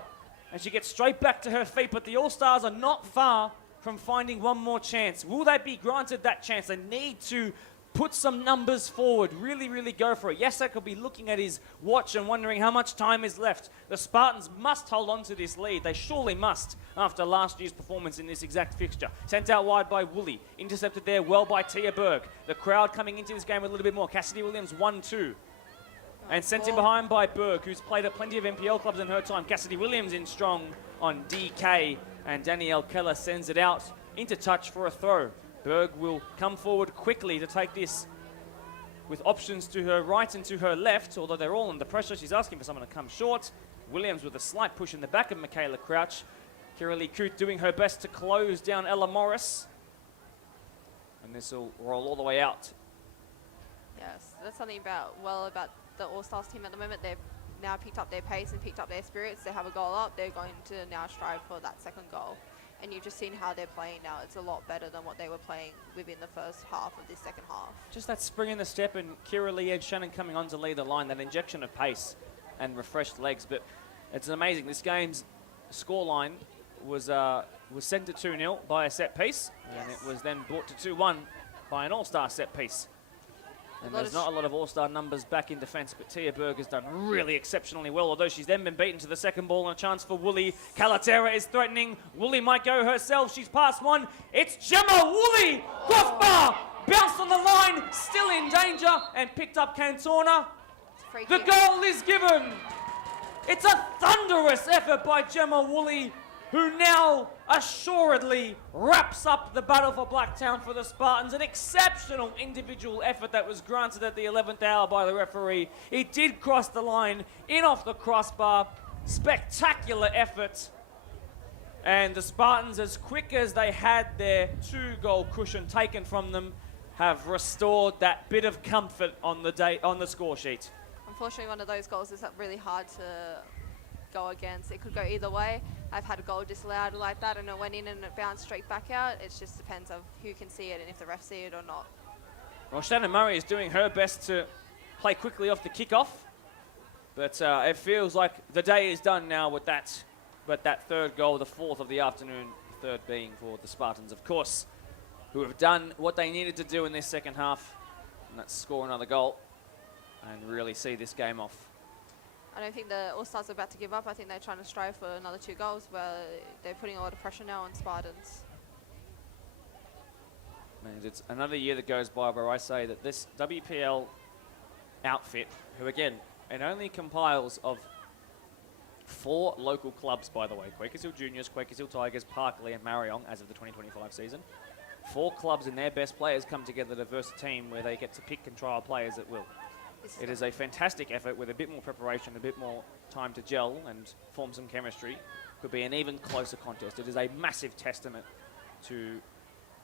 and she gets straight back to her feet, but the All-Stars are not far from finding one more chance. Will they be granted that chance? They need to put some numbers forward. Really, really go for it. Yasak will be looking at his watch and wondering how much time is left. The Spartans must hold on to this lead. They surely must after last year's performance in this exact fixture. Sent out wide by Woolley. Intercepted there well by Tia Berg. The crowd coming into this game with a little bit more. Cassidy Williams 1-2. And sent in behind by Berg, who's played at plenty of NPL clubs in her time. Cassidy Williams in strong on DK. And Danielle Keller sends it out into touch for a throw. Berg will come forward quickly to take this with options to her right and to her left, although they're all under pressure. She's asking for someone to come short. Williams with a slight push in the back of Michaela Crouch. Kiralee Coote doing her best to close down Ella Morris. And this will roll all the way out. Yes, that's something about the All-Stars team at the moment. They've now picked up their pace and picked up their spirits. They have a goal up. They're going to now strive for that second goal. And you've just seen how they're playing now. It's a lot better than what they were playing within the first half of this second half. Just that spring in the step, and Kiralee and Shannon coming on to lead the line, that injection of pace and refreshed legs. But it's amazing. This game's scoreline was sent to 2-0 by a set piece, and it was then brought to 2-1 by an All-Star set piece. And there's not a lot of All-Star numbers back in defence, but Tia Berg has done really exceptionally well, although she's then been beaten to the second ball and a chance for Woolley. Kalatera is threatening. Woolley might go herself. She's past one. It's Gemma Woolley. Crossbar. Bounced on the line. Still in danger and picked up Cantona. The goal is given. It's a thunderous effort by Gemma Woolley, who now assuredly wraps up the battle for Blacktown for the Spartans. An exceptional individual effort that was granted at the 11th hour by the referee. It did cross the line, in off the crossbar. Spectacular effort. And the Spartans, as quick as they had their 2-goal cushion taken from them, have restored that bit of comfort on the score sheet. Unfortunately, one of those goals is really hard to go against. It could go either way. I've had a goal disallowed like that, and it went in and it bounced straight back out. It just depends on who can see it and if the refs see it or not. Well, Shannon Murray is doing her best to play quickly off the kickoff, but it feels like the day is done now with that but that third goal, the fourth of the afternoon, third being for the Spartans, of course, who have done what they needed to do in this second half, and that's score another goal and really see this game off. I don't think the All-Stars are about to give up. I think they're trying to strive for another 2 goals, but they're putting a lot of pressure now on Spartans. And it's another year that goes by where I say that this WPL outfit, who again, it only compiles of 4 local clubs, by the way, Quakers Hill Juniors, Quakers Hill Tigers, Parkley and Mariong as of the 2025 season. 4 clubs and their best players come together to verse a team where they get to pick and trial players at will. It is a fantastic effort with a bit more preparation, a bit more time to gel and form some chemistry. Could be an even closer contest. It is a massive testament to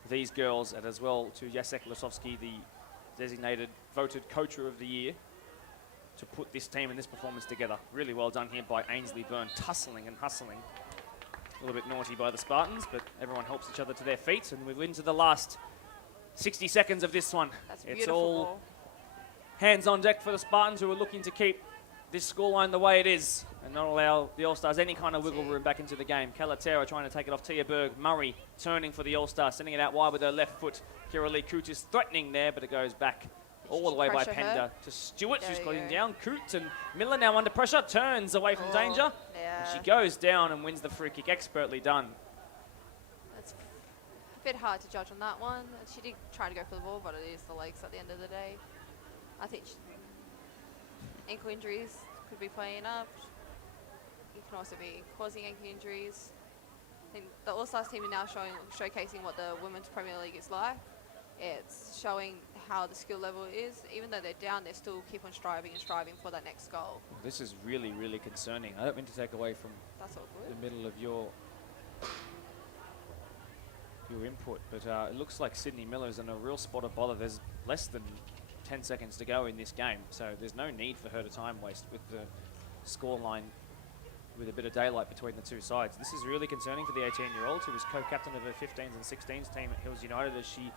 these girls and as well to Jacek Lasowski, the designated voted coacher of the year, to put this team and this performance together. Really well done here by Ainsley Byrne, tussling and hustling. A little bit naughty by the Spartans, but everyone helps each other to their feet, and we're into the last 60 seconds of this one. That's It's beautiful all ball. hands on deck for the Spartans, who are looking to keep this scoreline the way it is and not allow the All-Stars any kind of wiggle room back into the game. Calatera trying to take it off Tia Berg. Murray turning for the All-Stars, sending it out wide with her left foot. Kira Lee Coote is threatening there, but it goes back all the way by Pressure her. Pender to Stewart. There She's you closing go. down. Coote and Miller now under pressure, turns away from danger. Yeah. And she goes down and wins the free kick. Expertly done. It's a bit hard to judge on that one. She did try to go for the ball, but it is the legs at the end of the day. I think ankle injuries could be playing up. It can also be causing ankle injuries. I think the All-Stars team are now showcasing what the Women's Premier League is like. It's showing how the skill level is. Even though they're down, they still keep on striving and striving for that next goal. This is really, really concerning. I don't mean to take away from That's all good. the middle of your input, but it looks like Sydney Miller's in a real spot of bother. There's less than 10 seconds to go in this game, so there's no need for her to time waste with the scoreline with a bit of daylight between the two sides. This is really concerning for the 18-year-old who was co-captain of her 15s and 16s team at Hills United as she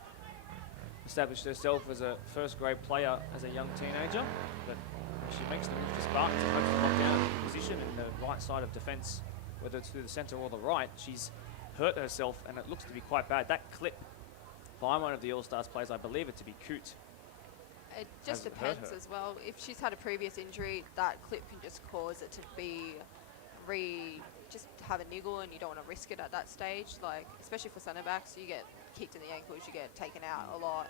established herself as a first-grade player as a young teenager. But she makes the move to Spartans and hopes to lock down a position in the right side of defence, whether it's through the centre or the right. She's hurt herself, and it looks to be quite bad. That clip by one of the All-Stars players, I believe it to be Coote. It just Hasn't hurt depends her. as well. If she's had a previous injury, that clip can just cause it to be just have a niggle, and you don't want to risk it at that stage. Like, especially for centre backs, you get kicked in the ankles, you get taken out a lot.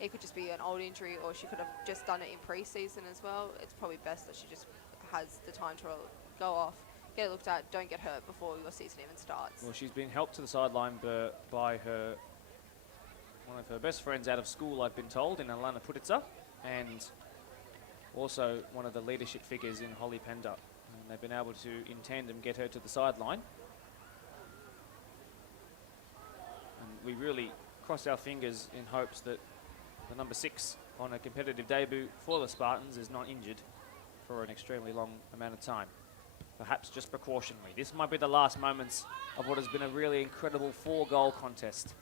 It could just be an old injury, or she could have just done it in pre-season as well. It's probably best that she just has the time to go off, get it looked at, don't get hurt before your season even starts. Well, she's been helped to the sideline by one of her best friends out of school, I've been told, in Alana Putitzer, and also one of the leadership figures in Holly Pender. And they've been able to, in tandem, get her to the sideline. And we really cross our fingers in hopes that the number 6 on a competitive debut for the Spartans is not injured for an extremely long amount of time. Perhaps just precautionary. This might be the last moments of what has been a really incredible 4-goal contest.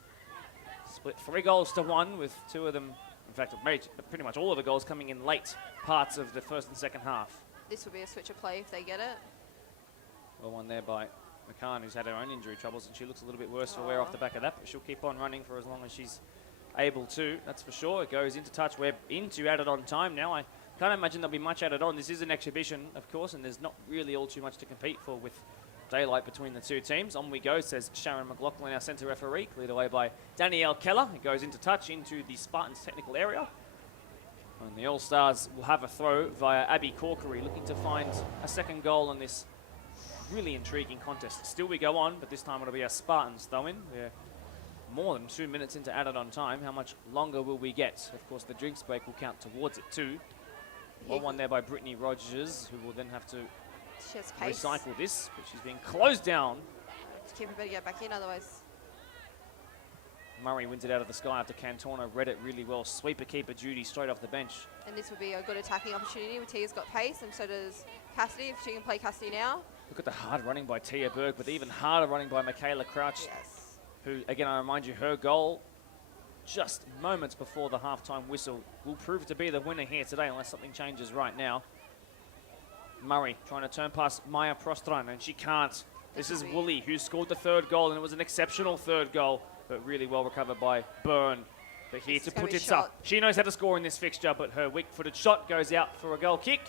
Split 3 goals to 1, with 2 of them, in fact, pretty much all of the goals coming in late parts of the first and second half. This would be a switch of play if they get it. Well, one there by McCann, who's had her own injury troubles, and she looks a little bit worse for wear off the back of that, but she'll keep on running for as long as she's able to, that's for sure. It goes into touch. We're into added on time now. I can't imagine there'll be much added on. This is an exhibition, of course, and there's not really all too much to compete for with daylight between the two teams. On we go, says Sharon McLaughlin, our centre referee, cleared away by Danielle Keller. It goes into touch into the Spartans technical area. And the All-Stars will have a throw via Abby Corkery, looking to find a second goal in this really intriguing contest. Still we go on, but this time it'll be a Spartans throw-in. We're more than 2 minutes into added on time. How much longer will we get? Of course, the drinks break will count towards it too. Well, one there by Brittany Rogers, who will then have to She has pace. recycle this, but she's being closed down. Keeper better get back in, otherwise Murray wins it out of the sky after Cantona read it really well. Sweeper keeper Judy straight off the bench. and this would be a good attacking opportunity. Tia's got pace, and so does Cassidy, if she can play Cassidy now. Look at the hard running by Tia Berg, but even harder running by Michaela Crouch, Yes. who, again, I remind you, her goal just moments before the halftime whistle will prove to be the winner here today, unless something changes right now. Murray trying to turn past Maya Prostran, and she can't. This is Woolley, who scored the third goal, and it was an exceptional third goal, but really well recovered by Byrne. But here to put it up. She knows how to score in this fixture, but her weak-footed shot goes out for a goal kick.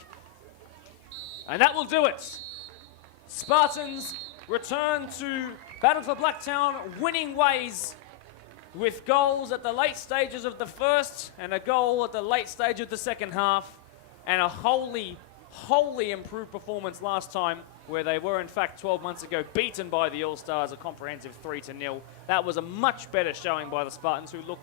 And that will do it. Spartans return to battle for Blacktown, winning ways with goals at the late stages of the first and a goal at the late stage of the second half, and a wholly improved performance last time, where they were in fact 12 months ago beaten by the All-Stars, a comprehensive 3-0. That was a much better showing by the Spartans, who look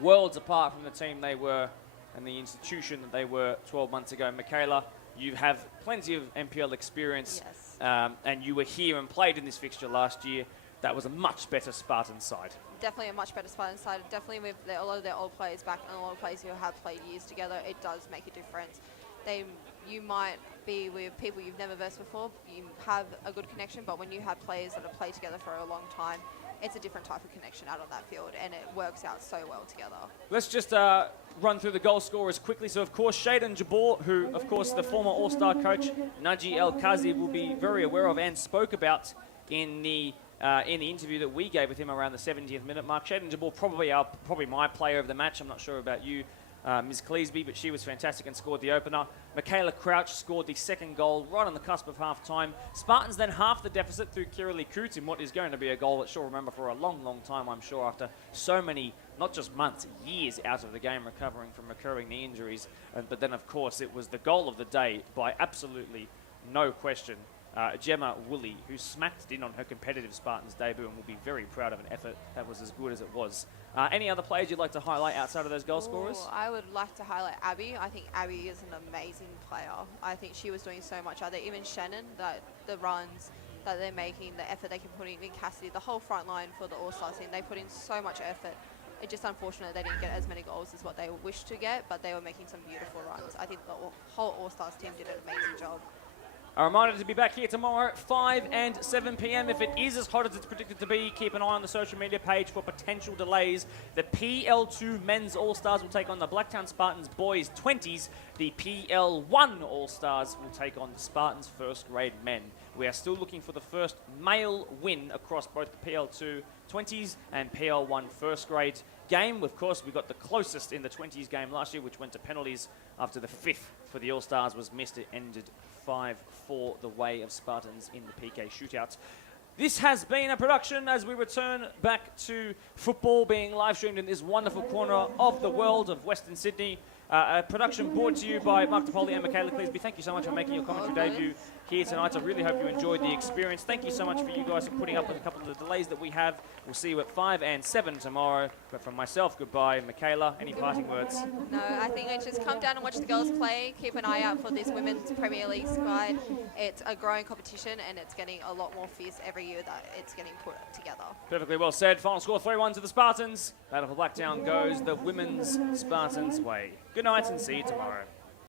worlds apart from the team they were and the institution that they were 12 months ago. Michaela, you have plenty of NPL experience, Yes. and you were here and played in this fixture last year. That was a much better Spartan side. Definitely a much better Spartan side. Definitely with a lot of their old players back and a lot of players who have played years together, it does make a difference. You might be with people you've never versed before, you have a good connection, but when you have players that have played together for a long time, it's a different type of connection out on that field, and it works out so well together. Let's just run through the goal scorers quickly. So, of course, Shaden Jabor, who, of course, the former All-Star coach, Naji El-Kazi, will be very aware of and spoke about in the interview that we gave with him around the 70th minute mark. Shaden Jabor, probably my player of the match. I'm not sure about you, Ms. Cleesby, but she was fantastic and scored the opener. Michaela Crouch scored the second goal right on the cusp of half-time. Spartans then half the deficit through Kiralee Coote in what is going to be a goal that she'll remember for a long, long time, I'm sure, after so many, not just months, years out of the game, recovering from recurring knee injuries. But then, of course, it was the goal of the day by absolutely no question. Gemma Woolley, who smacked in on her competitive Spartans debut and will be very proud of an effort that was as good as it was. Any other players you'd like to highlight outside of those goal scorers? I would like to highlight Abby. I think Abby is an amazing player. I think she was doing so much other. Even Shannon, the runs that they're making, the effort they can put in, even Cassidy, the whole front line for the All-Stars team, they put in so much effort. It's just unfortunate they didn't get as many goals as what they wished to get, but they were making some beautiful runs. I think the whole All-Stars team did an amazing job. A reminder to be back here tomorrow at 5 and 7 p.m. If it is as hot as it's predicted to be, keep an eye on the social media page for potential delays. The PL2 Men's All-Stars will take on the Blacktown Spartans Boys 20s. The PL1 All-Stars will take on the Spartans First Grade Men. We are still looking for the first male win across both the PL2 20s and PL1 First Grade game. Of course, we got the closest in the 20s game last year, which went to penalties after the fifth for the All-Stars was missed. It ended 5-4 the way of Spartans in the PK shootout. This has been a production as we return back to football being live streamed in this wonderful corner of the world of Western Sydney. A production brought to you by Mark DePoli and Michaela Cleesby. Thank you so much for making your commentary debut here tonight. I really hope you enjoyed the experience. Thank you so much for you guys for putting up with a couple of the delays that we have. We'll see you at 5 and 7 tomorrow. But from myself, goodbye. Michaela, any parting words? No, I think it's just come down and watch the girls play. Keep an eye out for this Women's Premier League squad. It's a growing competition, and it's getting a lot more fierce every year that it's getting put together. Perfectly well said. Final score 3-1 to the Spartans. Battle for Blacktown goes the Women's Spartans way. Good night and see you tomorrow.